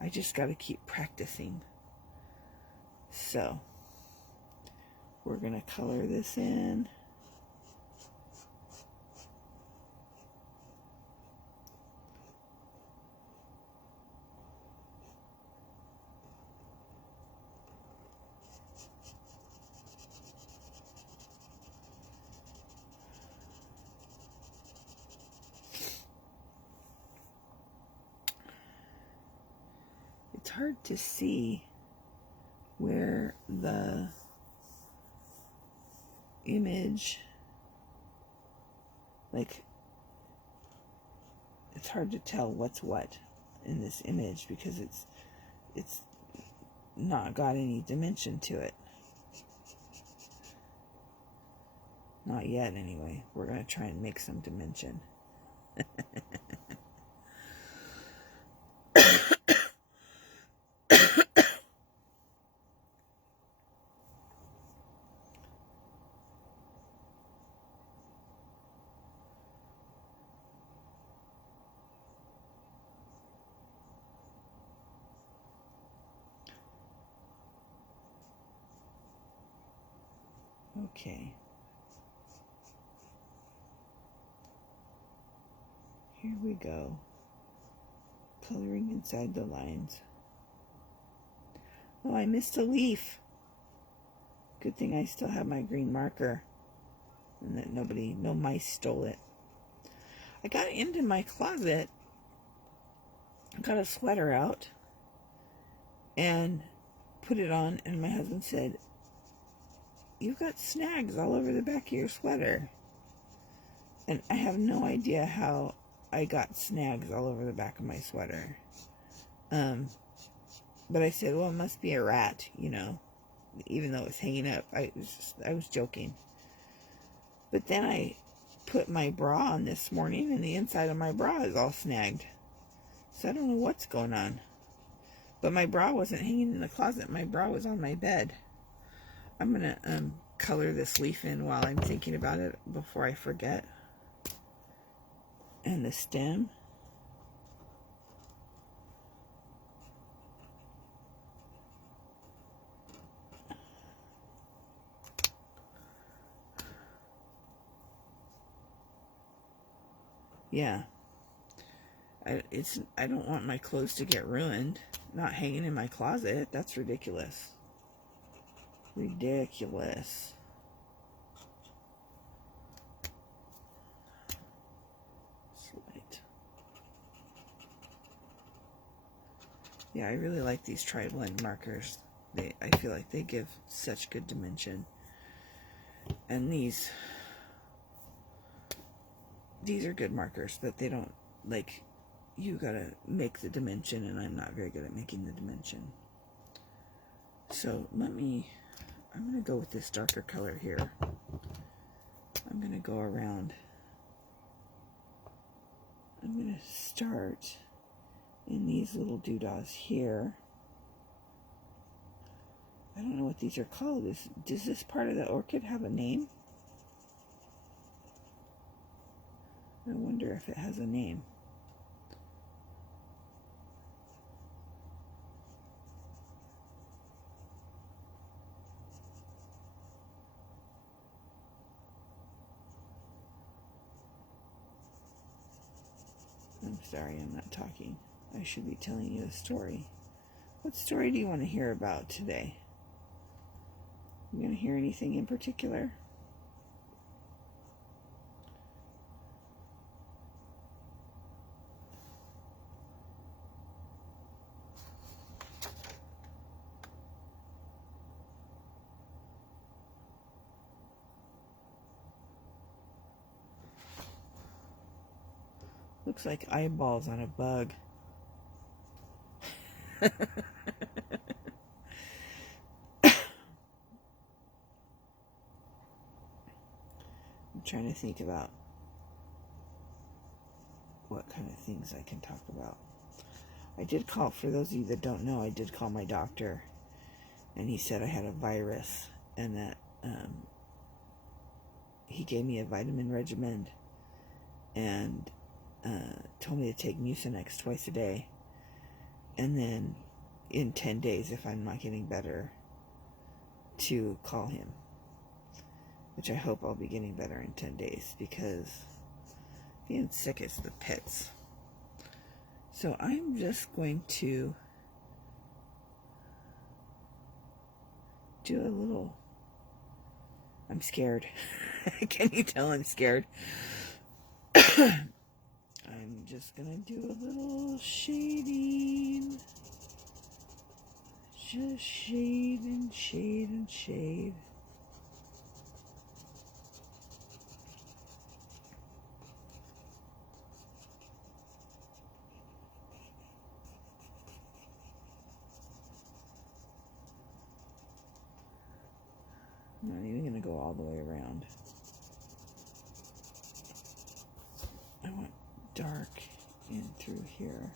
I just got to keep practicing. So, we're going to color this in. It's hard to see where the image, like, it's hard to tell what's what in this image because it's not got any dimension to it. Not yet, anyway. We're going to try and make some dimension. Okay. Here we go. Coloring inside the lines. Oh, I missed a leaf. Good thing I still have my green marker and that no mice stole it. I got into my closet, got a sweater out, and put it on, and my husband said, "You've got snags all over the back of your sweater." And I have no idea how I got snags all over the back of my sweater. But I said, well, it must be a rat, you know, even though it was hanging up. I was joking. But then I put my bra on this morning, and the inside of my bra is all snagged. So I don't know what's going on. But my bra wasn't hanging in the closet. My bra was on my bed. I'm going to color this leaf in while I'm thinking about it before I forget. And the stem. Yeah. I don't want my clothes to get ruined. Not hanging in my closet. That's ridiculous. Ridiculous. Slate. Yeah, I really like these tri-blend markers. I feel like they give such good dimension. And these are good markers, but they don't, like, you gotta make the dimension, and I'm not very good at making the dimension. So I'm gonna go with this darker color here. I'm gonna go around. I'm gonna start in these little doodahs here. I don't know what these are called. Does this part of the orchid have a name? I wonder if it has a name. I'm sorry, I'm not talking. I should be telling you a story. What story do you want to hear about today? You going to hear anything in particular? Looks like eyeballs on a bug. I'm trying to think about what kind of things I can talk about. I did call, for those of you that don't know, I did call my doctor, and he said I had a virus, and that he gave me a vitamin regimen, and told me to take Mucinex twice a day, and then in 10 days, if I'm not getting better, to call him, which I hope I'll be getting better in 10 days, because being sick is the pits. So I'm just going to do a little, I'm scared. Can you tell I'm scared? I'm just gonna do a little shading. Just shade and shade and shade. I'm not even gonna go all the way around. I want dark in through here.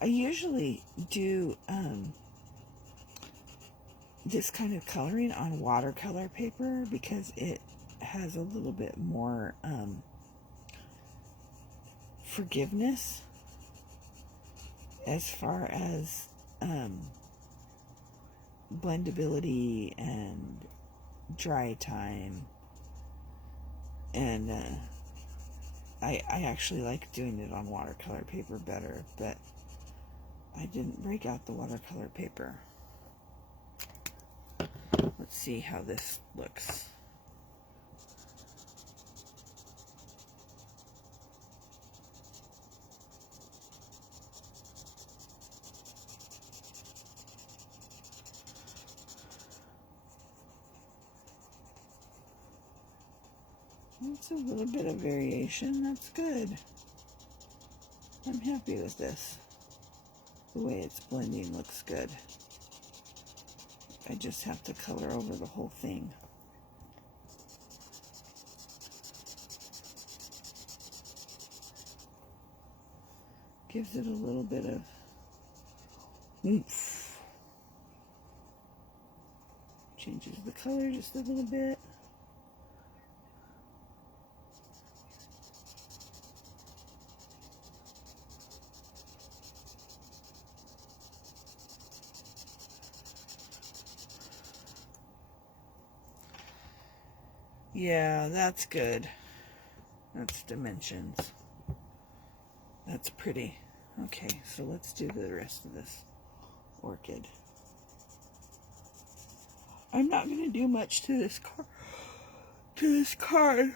I usually do this kind of coloring on watercolor paper because it has a little bit more forgiveness as far as blendability and dry time, and I actually like doing it on watercolor paper better, but I didn't break out the watercolor paper. Let's see how this looks. It's a little bit of variation. That's good. I'm happy with this. The way it's blending looks good. I just have to color over the whole thing. Gives it a little bit of oomph. Changes the color just a little bit. Yeah, that's good. That's dimensions. That's pretty. Okay, so let's do the rest of this orchid. I'm not going to do much to this card.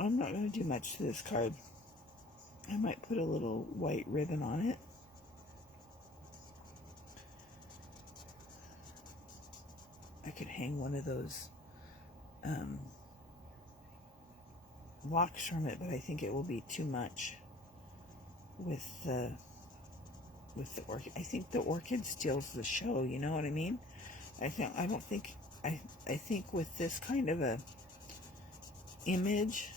I'm not going to do much to this card. I might put a little white ribbon on it. I could hang one of those locks from it, but I think it will be too much with the orchid. I think the orchid steals the show, you know what I mean? I think with this kind of a image,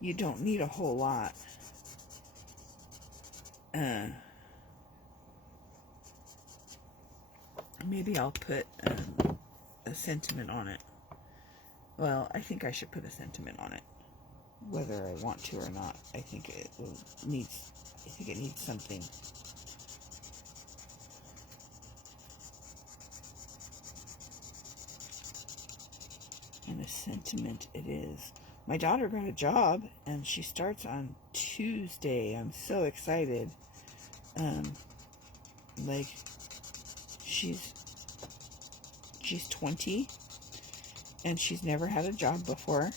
you don't need a whole lot. Maybe I'll put a sentiment on it. Well, I think I should put a sentiment on it, whether I want to or not. I think it needs something. And a sentiment it is. My daughter got a job, and she starts on Tuesday. I'm so excited. Like, she's 20, and she's never had a job before.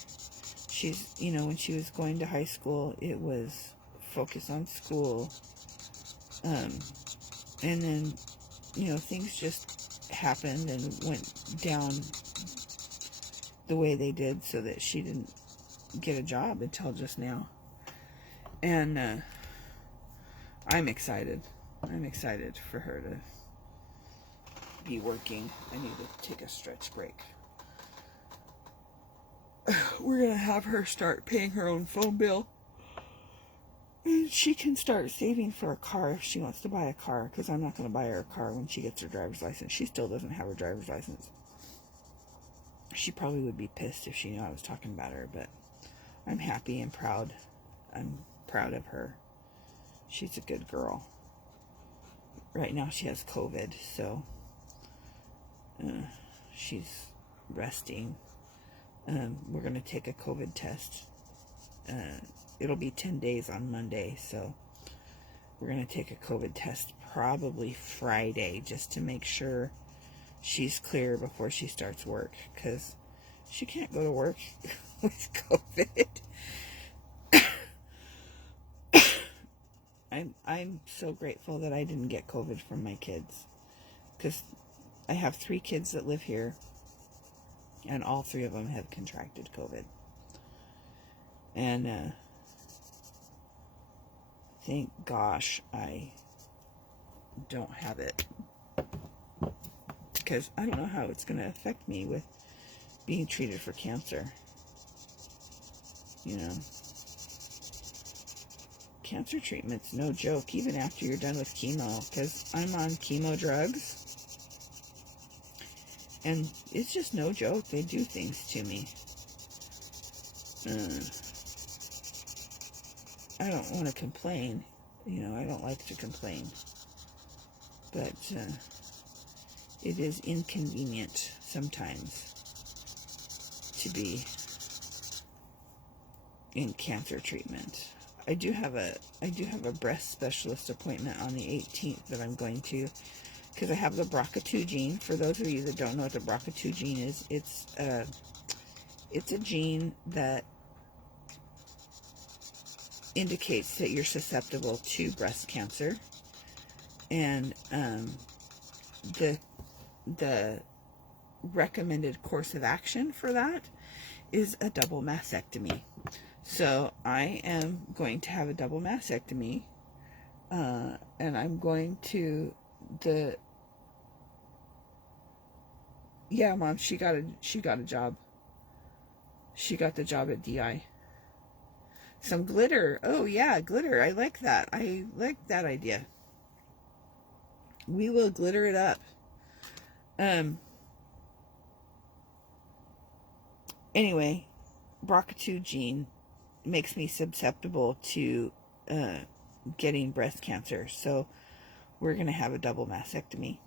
She's, you know, when she was going to high school, it was focus on school. And then, you know, things just happened and went down the way they did, so that she didn't get a job until just now. And I'm excited. I'm excited for her to be working. I need to take a stretch break. We're going to have her start paying her own phone bill. And she can start saving for a car if she wants to buy a car, because I'm not going to buy her a car when she gets her driver's license. She still doesn't have her driver's license. She probably would be pissed if she knew I was talking about her, but I'm happy and proud. I'm proud of her. She's a good girl. Right now she has COVID, so she's resting. We're going to take a COVID test. It'll be 10 days on Monday, so we're going to take a COVID test probably Friday, just to make sure she's clear before she starts work, because she can't go to work with COVID. I'm so grateful that I didn't get COVID from my kids, because I have 3 kids that live here, and all 3 of them have contracted COVID. And thank gosh I don't have it, because I don't know how it's going to affect me with being treated for cancer. You know, cancer treatment's no joke, even after you're done with chemo, because I'm on chemo drugs, and it's just no joke. They do things to me. I don't want to complain. You know, I don't like to complain. But it is inconvenient sometimes to be in cancer treatment. I do have a breast specialist appointment on the 18th that I'm going to, because I have the BRCA2 gene. For those of you that don't know what the BRCA2 gene is, it's a gene that indicates that you're susceptible to breast cancer. And the recommended course of action for that is a double mastectomy. So I am going to have a double mastectomy, and I'm going to yeah, Mom, she got a job. She got the job at DI. Some glitter. Oh yeah, glitter. I like that. I like that idea. We will glitter it up. Anyway, BRCA2 gene makes me susceptible to getting breast cancer. So we're going to have a double mastectomy.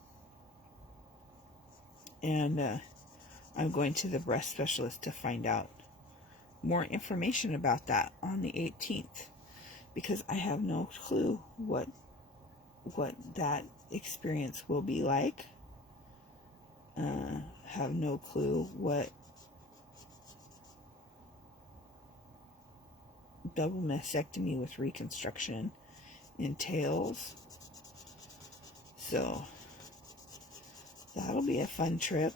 And I'm going to the breast specialist to find out more information about that on the 18th. Because I have no clue what that experience will be like. Have no clue what double mastectomy with reconstruction entails. So that'll be a fun trip.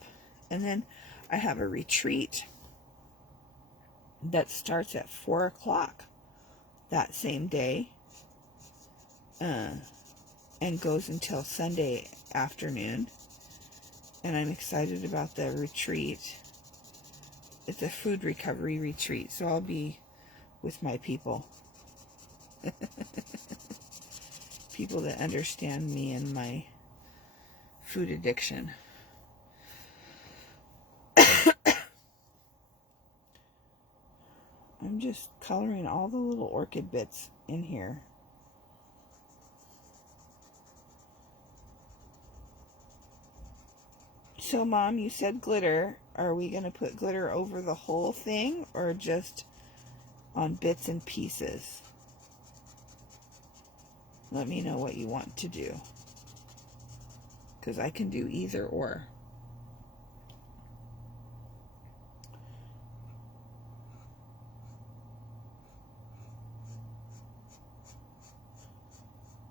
And then I have a retreat that starts at 4 o'clock that same day, and goes until Sunday afternoon. And I'm excited about the retreat. It's a food recovery retreat, so I'll be with my people. People that understand me and my food addiction. I'm just coloring all the little orchid bits in here. So, Mom, you said glitter. Are we going to put glitter over the whole thing or just on bits and pieces? Let me know what you want to do, because I can do either or.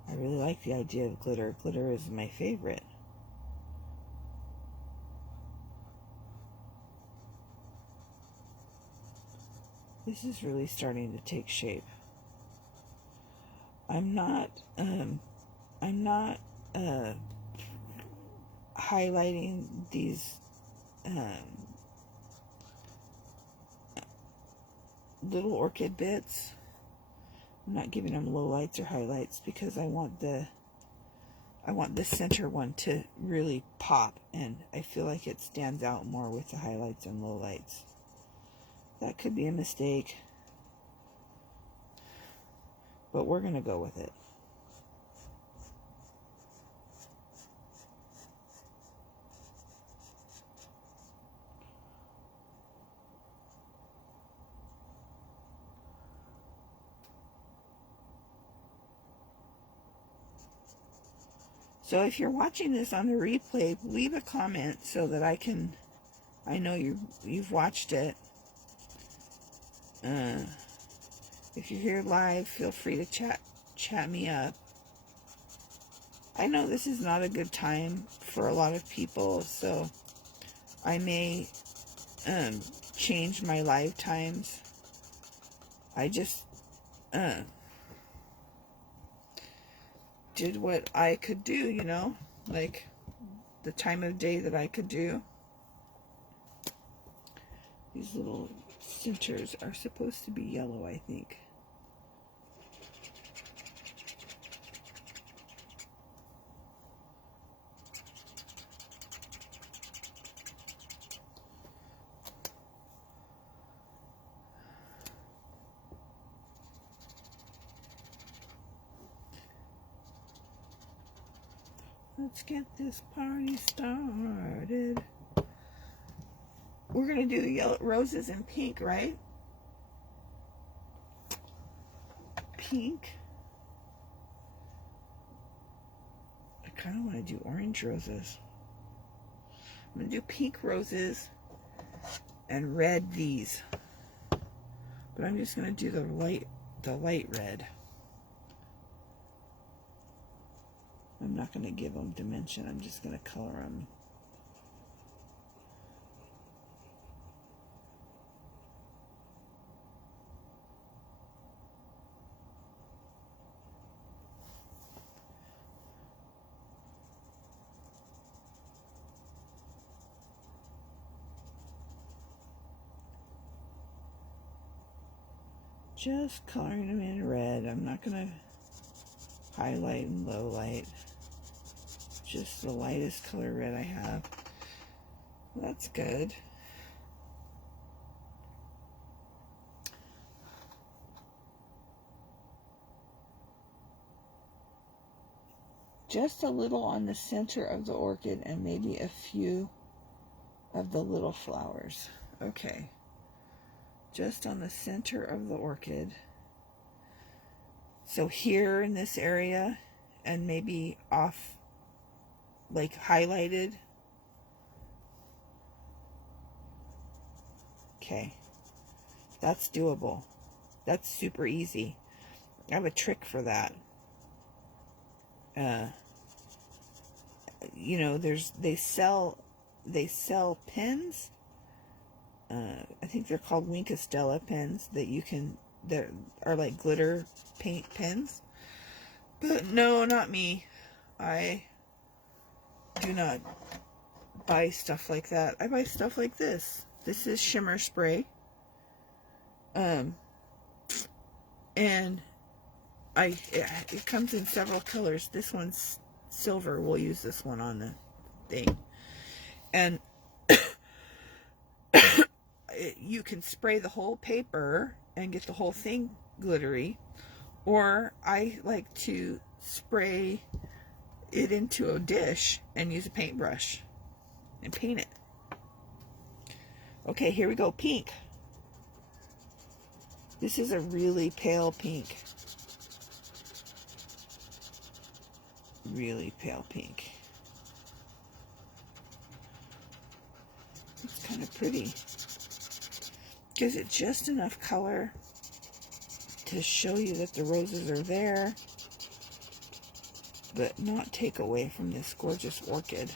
I really like the idea of glitter. Glitter is my favorite. This is really starting to take shape. I'm not highlighting these little orchid bits. I'm not giving them lowlights or highlights because I want the center one to really pop, and I feel like it stands out more with the highlights and lowlights. That could be a mistake, but we're going to go with it. So if you're watching this on the replay, leave a comment so that I know you've watched it. If you're here live, feel free to chat me up. I know this is not a good time for a lot of people, so I may change my live times. I just did what I could do, like the time of day that I could do. These little centers are supposed to be yellow, I think. Let's get this party started. We're going to do yellow roses and pink, right? Pink. I kind of want to do orange roses. I'm going to do pink roses and red these. But I'm just going to do the light red. I'm not going to give them dimension. I'm just going to color them. Just coloring them in red. I'm not going to highlight and low light. Just the lightest color red I have. That's good. Just a little on the center of the orchid and maybe a few of the little flowers. Okay. Just on the center of the orchid. So here in this area and maybe off, like highlighted. Okay. That's doable. That's super easy. I have a trick for that. You know, they sell pens. I think they're called Winkostella pens that are like glitter paint pens. But no, not me. I do not buy stuff like that. I buy stuff like this. This is shimmer spray. And it comes in several colors. This one's silver. We'll use this one on the thing. And you can spray the whole paper and get the whole thing glittery, or I like to spray it into a dish and use a paintbrush and paint it. Okay, here we go. Pink. This is a really pale pink. Really pale pink. It's kind of pretty. Gives it just enough color to show you that the roses are there, but not take away from this gorgeous orchid.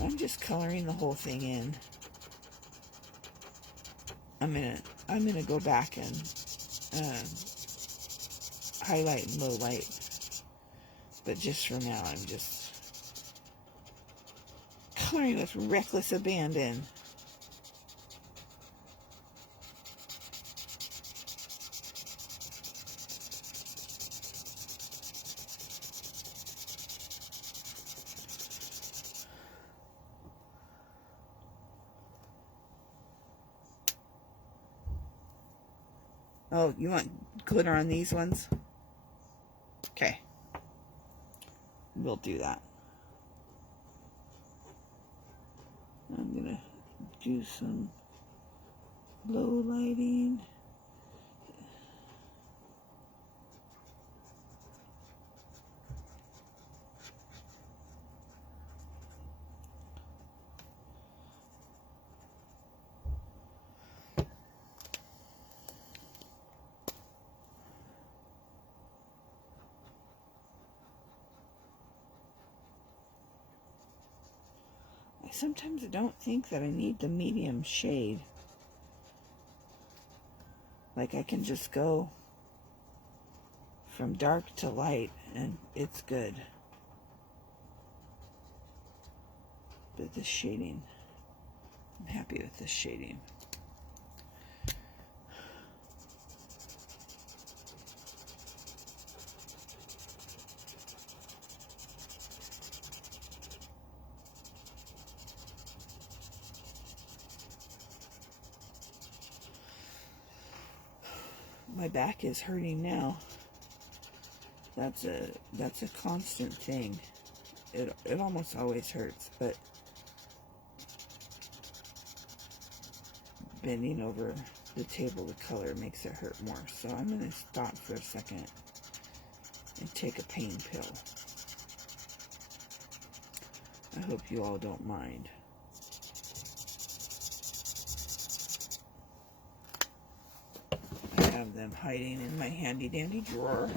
I'm just coloring the whole thing in. I'm gonna go back and highlight and low light, but just for now I'm just coloring with reckless abandon. Oh, you want glitter on these ones? Okay. We'll do that. I'm going to do some low lighting. Sometimes I don't think that I need the medium shade. Like I can just go from dark to light and it's good. But the shading, I'm happy with the shading. My back is hurting now. That's a constant thing. It almost always hurts, but bending over the table to color makes it hurt more. So I'm going to stop for a second and take a pain pill. I hope you all don't mind. I have them hiding in my handy dandy drawer.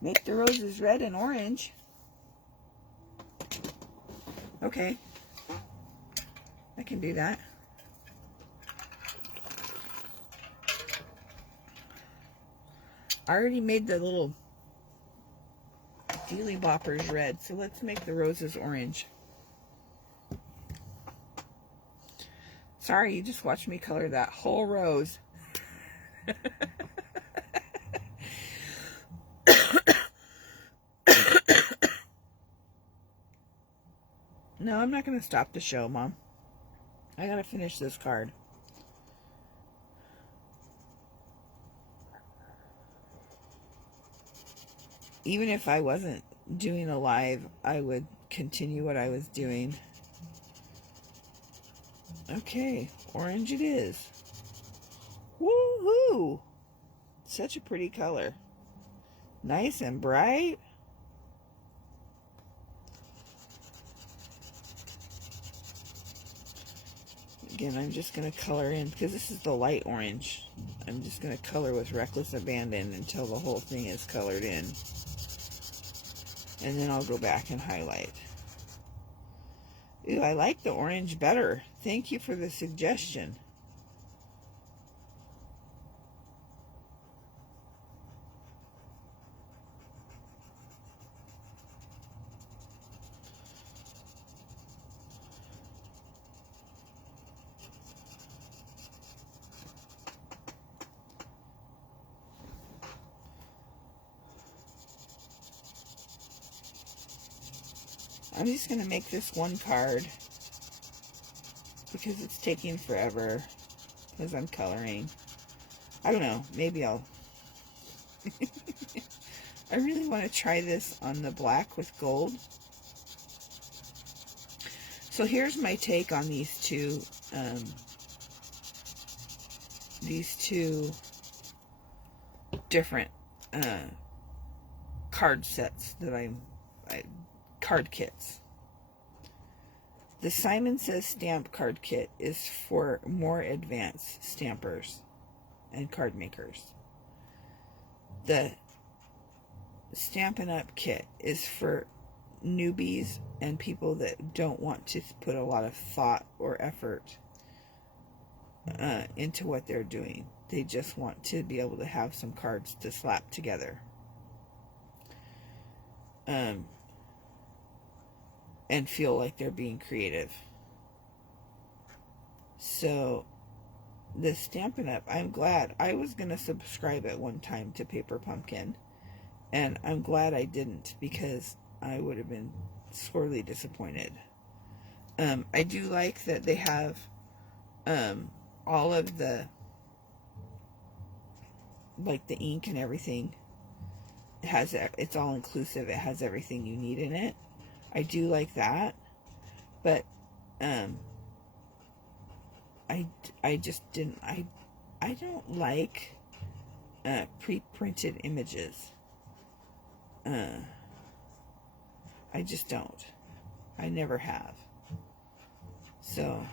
Make the roses red and orange. Okay, I can do that. I already made the little dealy boppers red, so let's make the roses orange. Sorry, you just watched me color that whole rose. No, I'm not going to stop the show, Mom. I got to finish this card. Even if I wasn't doing a live, I would continue what I was doing. Okay, orange it is. Woohoo! Such a pretty color. Nice and bright. Again, I'm just going to color in, because this is the light orange. I'm just going to color with reckless abandon until the whole thing is colored in. And then I'll go back and highlight. Ooh, I like the orange better. Thank you for the suggestion. I'm just going to make this one card because it's taking forever because I'm coloring. I don't know. Maybe I'll... I really want to try this on the black with gold. So here's my take on these two different card sets that card kits. The Simon Says Stamp card kit is for more advanced stampers and card makers. The Stampin' Up kit is for newbies and people that don't want to put a lot of thought or effort into what they're doing. They just want to be able to have some cards to slap together. And feel like they're being creative. So, the Stampin' Up, I'm glad. I was going to subscribe at one time to Paper Pumpkin, and I'm glad I didn't, because I would have been sorely disappointed. I do like that they have all of the, like the ink and everything. It's all inclusive. It has everything you need in it. I do like that, but I just didn't. I don't like pre-printed images. I just don't. I never have. So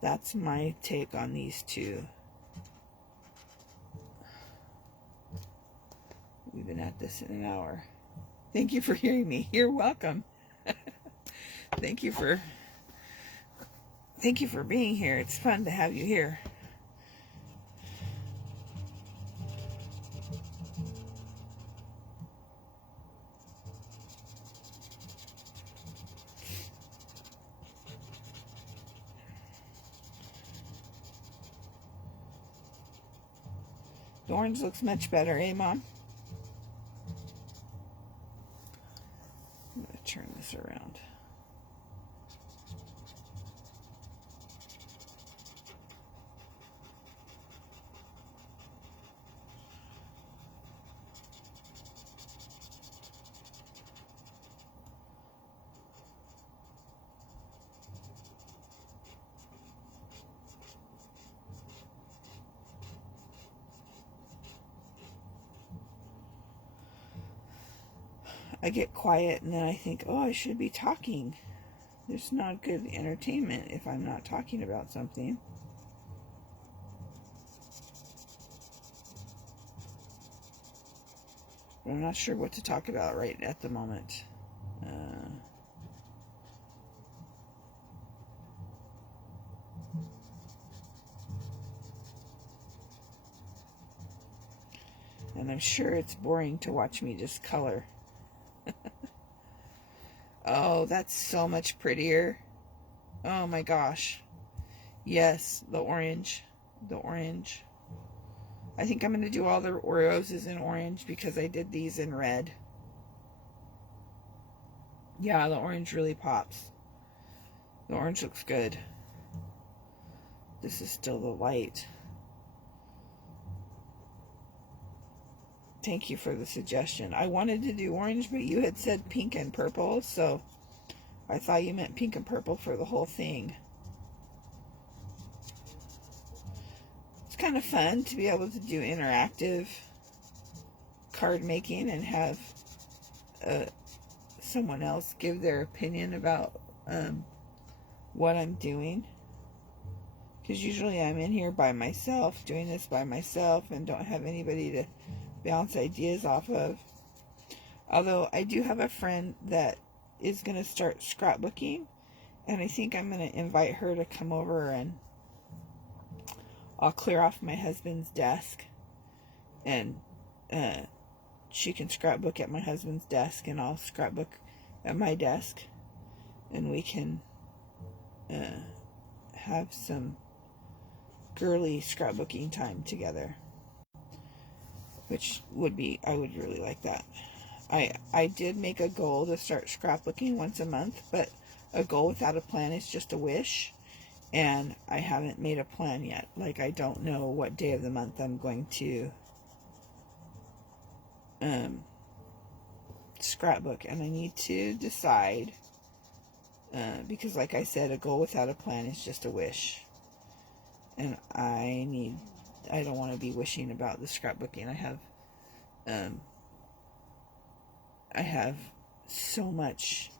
that's my take on these two. We've been at this in an hour. Thank you for hearing me. You're welcome. Thank you for being here. It's fun to have you here. The orange looks much better, eh, Mom? I'm going to turn this around. I get quiet and then I think, oh, I should be talking. There's not good entertainment if I'm not talking about something. But I'm not sure what to talk about right at the moment. And I'm sure it's boring to watch me just color. Oh, that's so much prettier. Oh my gosh. Yes, the orange. The orange. I think I'm going to do all the roses in orange because I did these in red. Yeah, the orange really pops. The orange looks good. This is still the light. Thank you for the suggestion. I wanted to do orange, but you had said pink and purple, so I thought you meant pink and purple for the whole thing. It's kind of fun to be able to do interactive card making and have someone else give their opinion about what I'm doing. Because usually I'm in here by myself, doing this by myself, and don't have anybody to bounce ideas off of. Although I do have a friend that is going to start scrapbooking, and I think I'm going to invite her to come over, and I'll clear off my husband's desk, and she can scrapbook at my husband's desk, and I'll scrapbook at my desk, and we can have some girly scrapbooking time together, which would be, I would really like that. I did make a goal to start scrapbooking once a month, but a goal without a plan is just a wish, and I haven't made a plan yet. Like, I don't know what day of the month I'm going to scrapbook, and I need to decide, because like I said, a goal without a plan is just a wish, and I don't want to be wishing about the scrapbooking. I have so much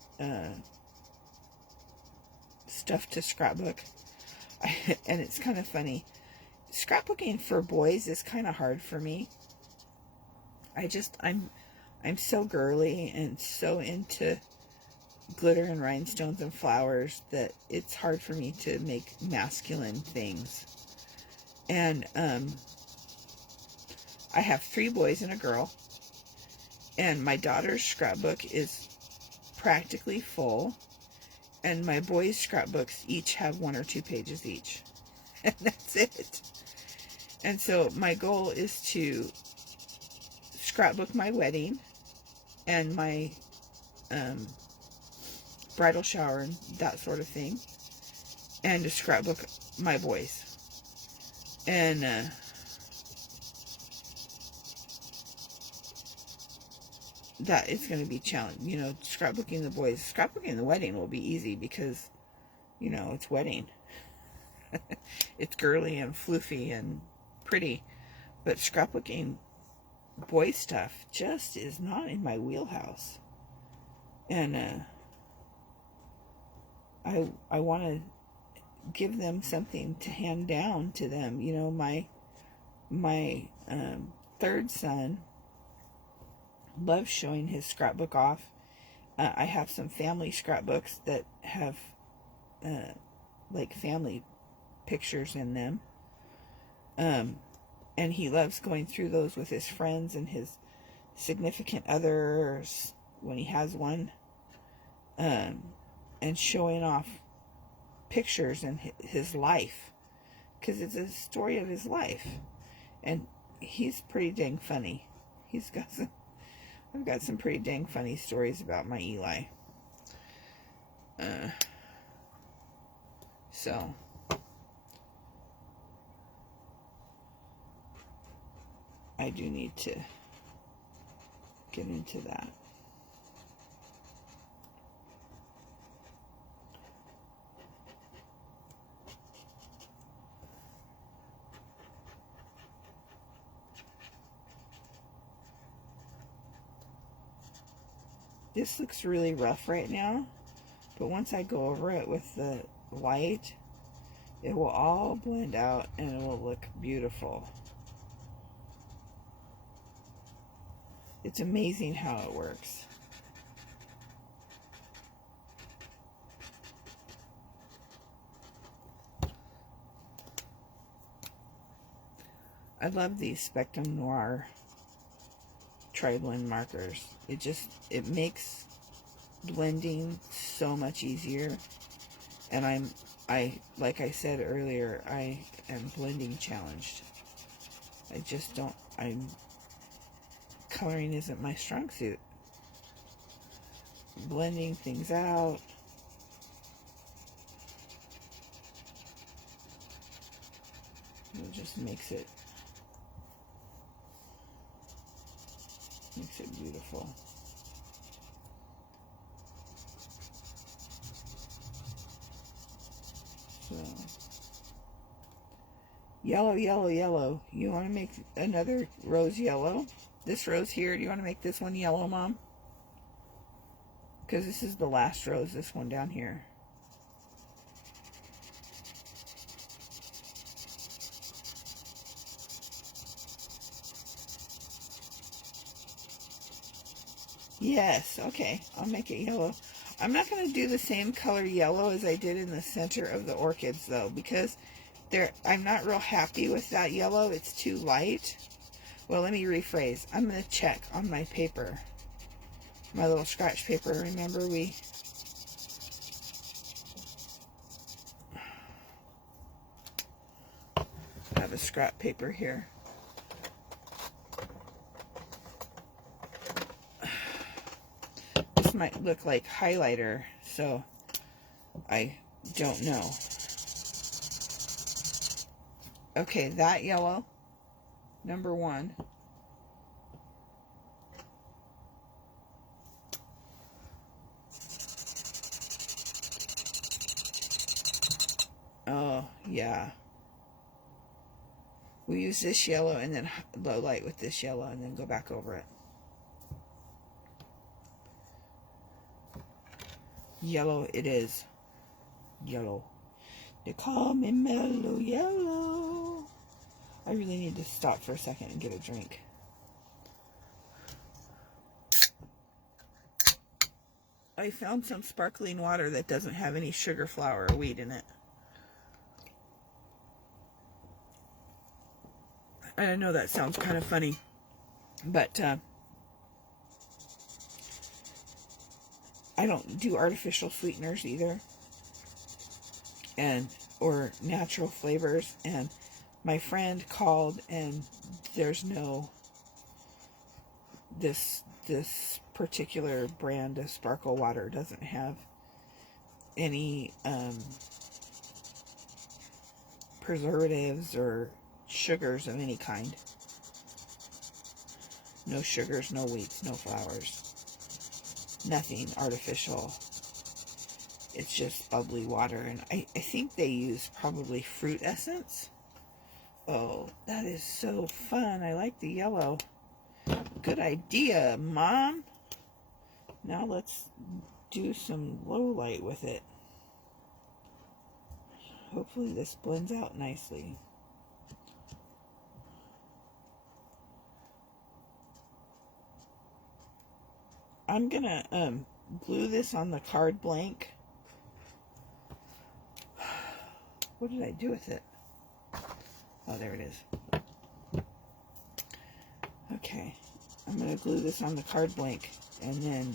stuff to scrapbook. And it's kind of funny. Scrapbooking for boys is kind of hard for me. I'm so girly and so into glitter and rhinestones and flowers that it's hard for me to make masculine things. And I have 3 boys and a girl. And my daughter's scrapbook is practically full. And my boys' scrapbooks each have 1 or 2 pages each. And that's it. And so my goal is to scrapbook my wedding and my bridal shower and that sort of thing. And to scrapbook my boys. And that is going to be challenging. You know, scrapbooking the boys. Scrapbooking the wedding will be easy because, you know, it's wedding. It's girly and floofy and pretty. But scrapbooking boy stuff just is not in my wheelhouse. And I want to give them something to hand down to them. You know, my third son loves showing his scrapbook off. I have some family scrapbooks that have like family pictures in them. And he loves going through those with his friends and his significant others when he has one. And showing off pictures in his life. Because it's a story of his life. And he's pretty dang funny. I've got some pretty dang funny stories about my Eli. So I do need to get into that. This looks really rough right now, but once I go over it with the white, it will all blend out and it will look beautiful. It's amazing how it works. I love these Spectrum Noir tri-blend markers. It makes blending so much easier. And like I said earlier, I am blending challenged. Coloring isn't my strong suit. Blending things out. It just makes it beautiful. So, yellow, yellow, yellow. You want to make another rose yellow? This rose here, do you want to make this one yellow, Mom? Because this is the last rose, this one down here. Yes, okay, I'll make it yellow. I'm not going to do the same color yellow as I did in the center of the orchids, though, because I'm not real happy with that yellow. It's too light. Well, let me rephrase. I'm going to check on my paper, my little scratch paper. Remember, I have a scrap paper here. This might look like highlighter, so I don't know. Okay, that yellow, number 1. Oh, yeah. We use this yellow and then low light with this yellow and then go back over it. Yellow it is. Yellow. They call me Mellow Yellow. I really need to stop for a second and get a drink. I found some sparkling water that doesn't have any sugar, flour, or wheat in it. I know that sounds kind of funny, but I don't do artificial sweeteners either, or natural flavors. And my friend called, and there's no this particular brand of sparkle water doesn't have any preservatives or sugars of any kind. No sugars, no wheats, no flours, nothing artificial. It's just bubbly water. And I think they use probably fruit essence. Oh, that is so fun. I like the yellow. Good idea, Mom. Now let's do some low light with it. Hopefully this blends out nicely. I'm gonna glue this on the card blank. What did I do with it? Oh, there it is. Okay, I'm gonna glue this on the card blank, and then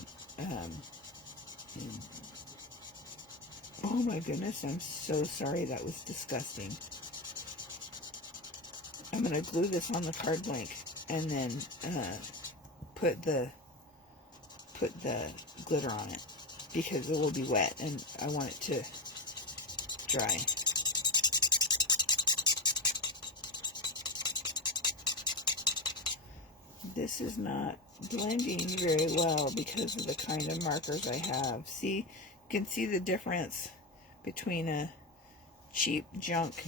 oh my goodness, I'm so sorry, that was disgusting. I'm gonna glue this on the card blank and then put the glitter on it, because it will be wet and I want it to dry. This is not blending very well because of the kind of markers I have. See, you can see the difference between a cheap junk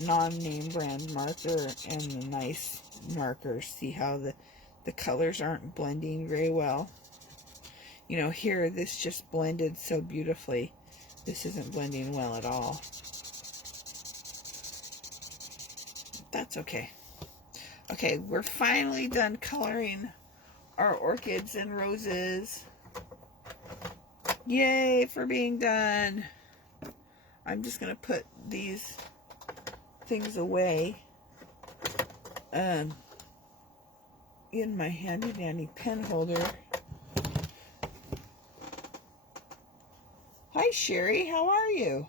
non-name brand marker and the nice markers. See how the colors aren't blending very well. You know, here, this just blended so beautifully. This isn't blending well at all. That's okay. Okay, we're finally done coloring our orchids and roses. Yay for being done. I'm just going to put these things away in my handy dandy pen holder. Hi Sherry, how are you?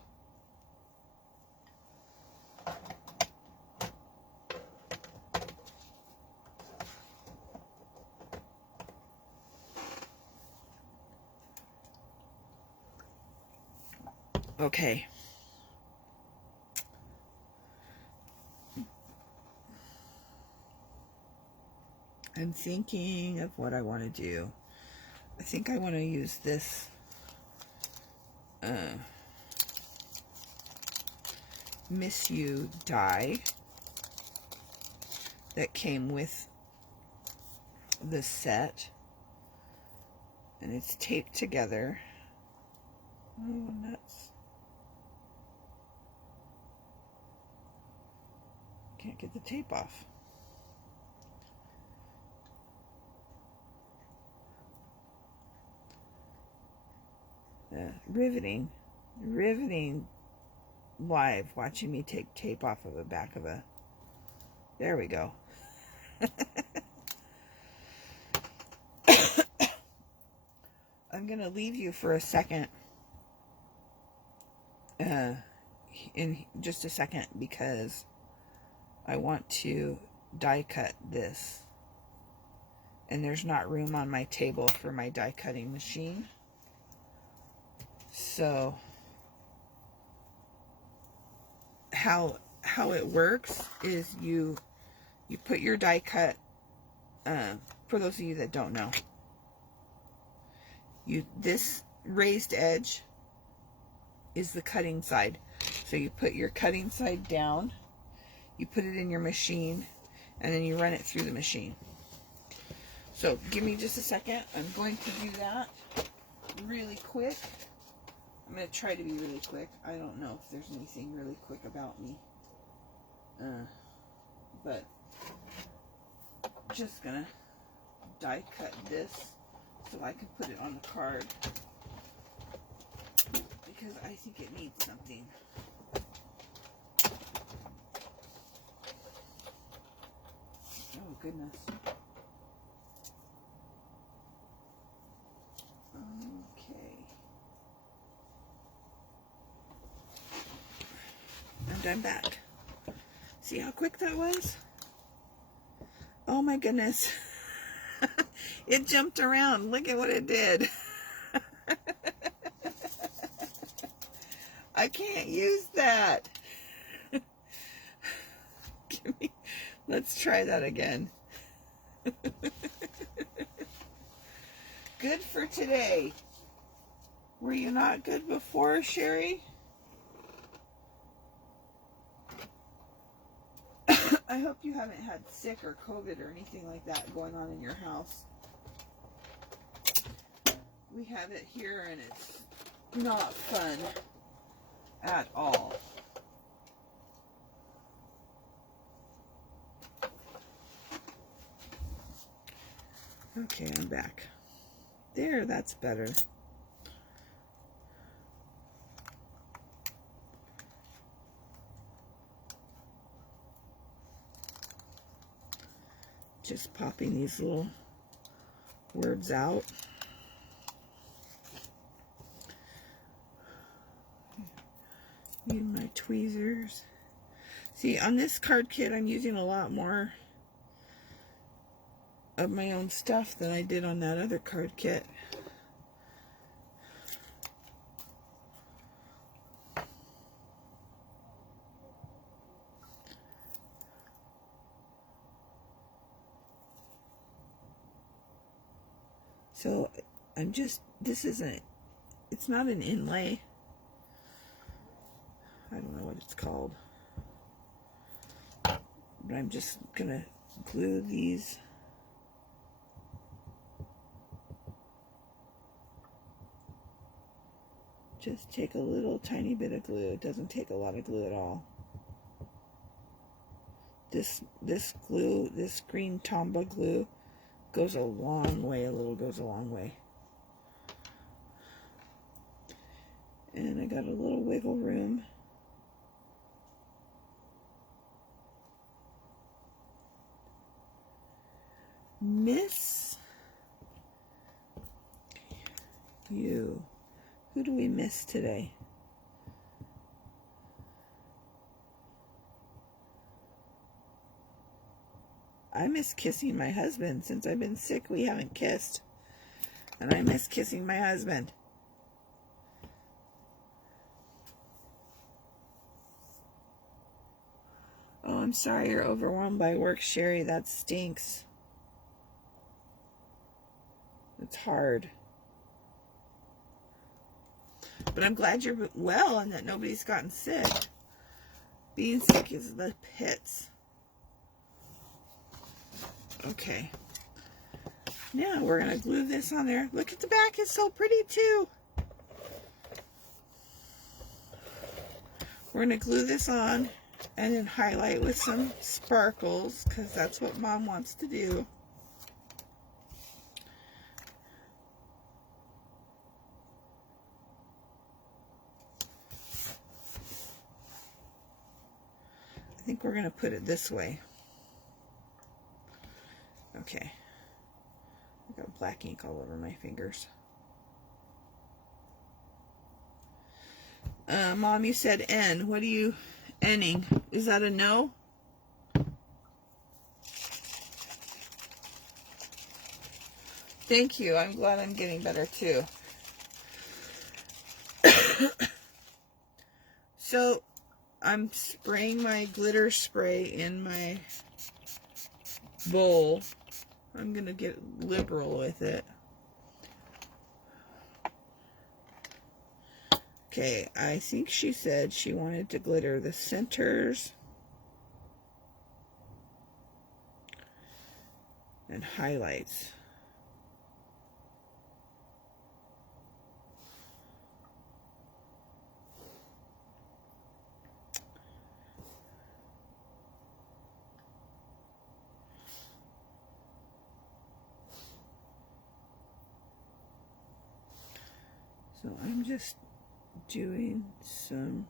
Okay. I'm thinking of what I want to do. I think I want to use this Miss You die that came with the set, and it's taped together. Oh, nuts. Can't get the tape off. Riveting live, watching me take tape off of the back of a, there we go. I'm gonna leave you for a second, in just a second, because I want to die cut this, and there's not room on my table for my die cutting machine. So how it works is you put your die cut, for those of you that don't know, this raised edge is the cutting side. So you put your cutting side down, you put it in your machine, and then you run it through the machine. So give me just a second. I'm going to do that really quick. I'm going to try to be really quick. I don't know if there's anything really quick about me. But just going to die cut this so I can put it on the card, because I think it needs something. Oh, goodness. Okay. And I'm back. See how quick that was? Oh my goodness. It jumped around. Look at what it did. I can't use that. Let's try that again. Good for today. Were you not good before, Sherry? I hope you haven't had sick or COVID or anything like that going on in your house. We have it here and it's not fun at all. Okay, I'm back. There, that's better. Just popping these little words out. Need my tweezers. See, on this card kit, I'm using a lot more of my own stuff than I did on that other card kit. So I'm just, it's not an inlay. I don't know what it's called. But I'm just gonna glue these Just take a little tiny bit of glue. It doesn't take a lot of glue at all. This glue, this green Tombow glue, goes a long way. A little goes a long way. And I got a little wiggle room. Miss you. Who do we miss today? I miss kissing my husband. Since I've been sick, we haven't kissed. And I miss kissing my husband. Oh, I'm sorry you're overwhelmed by work, Sherry. That stinks. It's hard. But I'm glad you're well and that nobody's gotten sick. Being sick is the pits. Okay. Now we're going to glue this on there. Look at the back. It's so pretty too. We're going to glue this on and then highlight with some sparkles because that's what Mom wants to do. I think we're going to put it this way. Okay. I got black ink all over my fingers. Mom, you said N. What are you N-ing? Is that a no? Thank you. I'm glad I'm getting better too. So, I'm spraying my glitter spray in my bowl. I'm going to get liberal with it. Okay, I think she said she wanted to glitter the centers and highlights. So I'm just doing some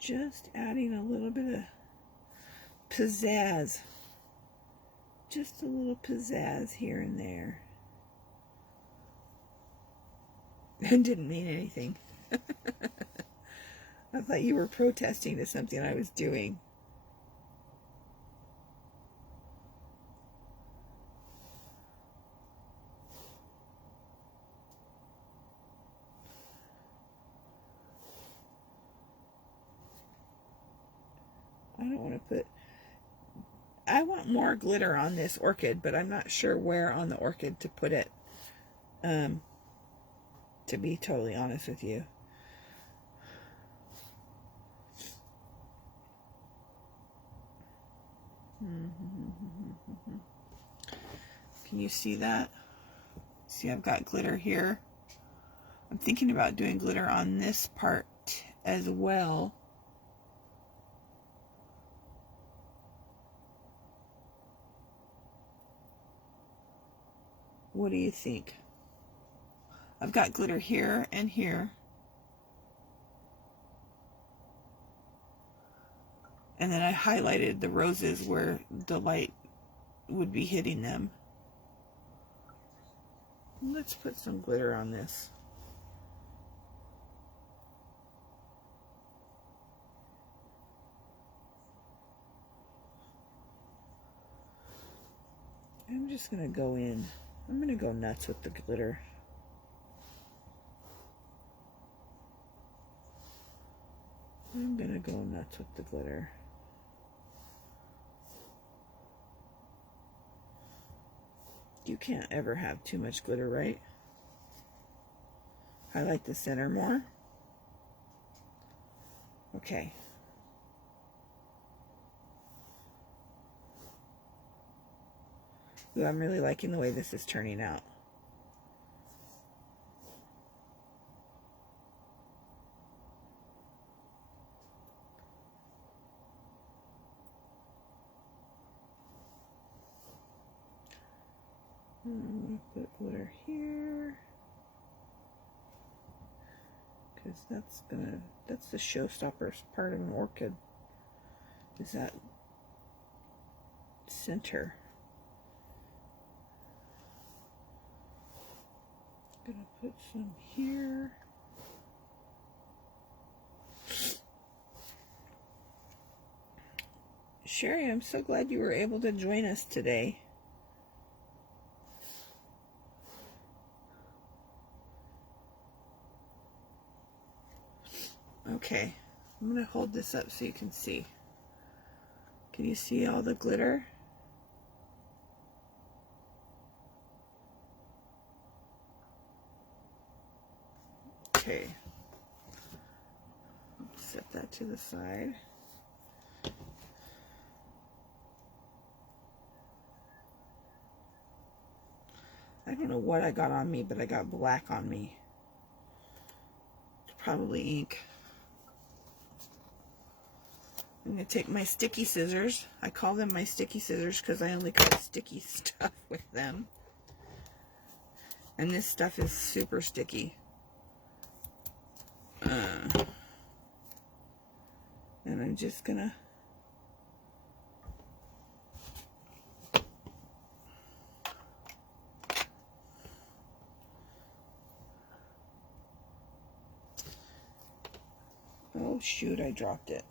just adding a little bit of pizzazz, just a little pizzazz here and there. I didn't mean anything. I thought you were protesting to something I was doing. I don't want to put... I want more glitter on this orchid, but I'm not sure where on the orchid to put it. To be totally honest with you. Can you see that? See, I've got glitter here. I'm thinking about doing glitter on this part as well. What do you think? I've got glitter here and here. And then I highlighted the roses where the light would be hitting them. Let's put some glitter on this. I'm just going to go in. I'm going to go nuts with the glitter. I'm going to go nuts with the glitter. You can't ever have too much glitter, right? Highlight the center more. Okay. Ooh, I'm really liking the way this is turning out. Put glitter here, because that's the showstopper part of an orchid, is that center. Gonna put some here. Sherry, I'm so glad you were able to join us today. Okay, I'm going to hold this up so you can see. Can you see all the glitter? Okay, set that to the side. I don't know what I got on me, but I got black on me. Probably ink. I'm going to take my sticky scissors. I call them my sticky scissors because I only cut sticky stuff with them. And this stuff is super sticky. And I'm just going to oh shoot, I dropped it.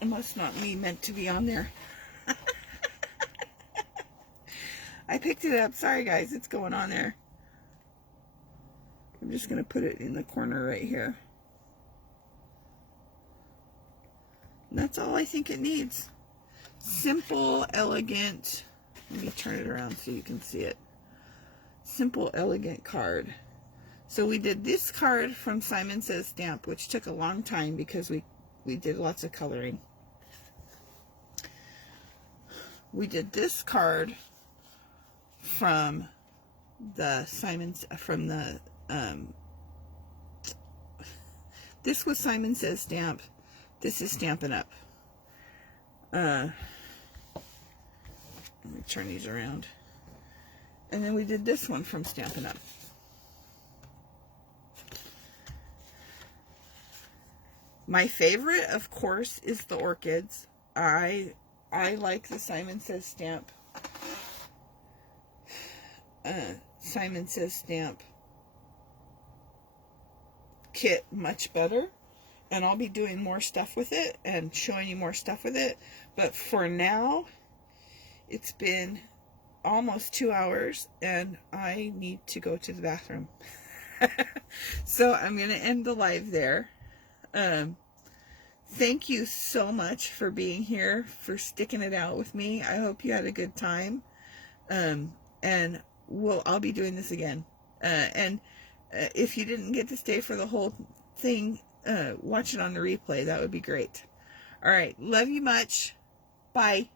It must not be meant to be on there. I picked it up. Sorry guys, it's going on there. I'm just going to put it in the corner right here. And that's all I think it needs. Simple, elegant. Let me turn it around so you can see it. Simple, elegant card. So we did this card from Simon Says Stamp, which took a long time because we did lots of coloring. We did this card from the this was Simon Says Stamp. This is Stampin' Up. Let me turn these around. And then we did this one from Stampin' Up. My favorite, of course, is the orchids. I like the Simon Says Stamp. Simon Says Stamp kit much better. And I'll be doing more stuff with it and showing you more stuff with it. But for now, it's been almost 2 hours and I need to go to the bathroom. So I'm going to end the live there. Thank you so much for being here, for sticking it out with me. I hope you had a good time. And I'll be doing this again. If you didn't get to stay for the whole thing, watch it on the replay. That would be great. All right. Love you much. Bye.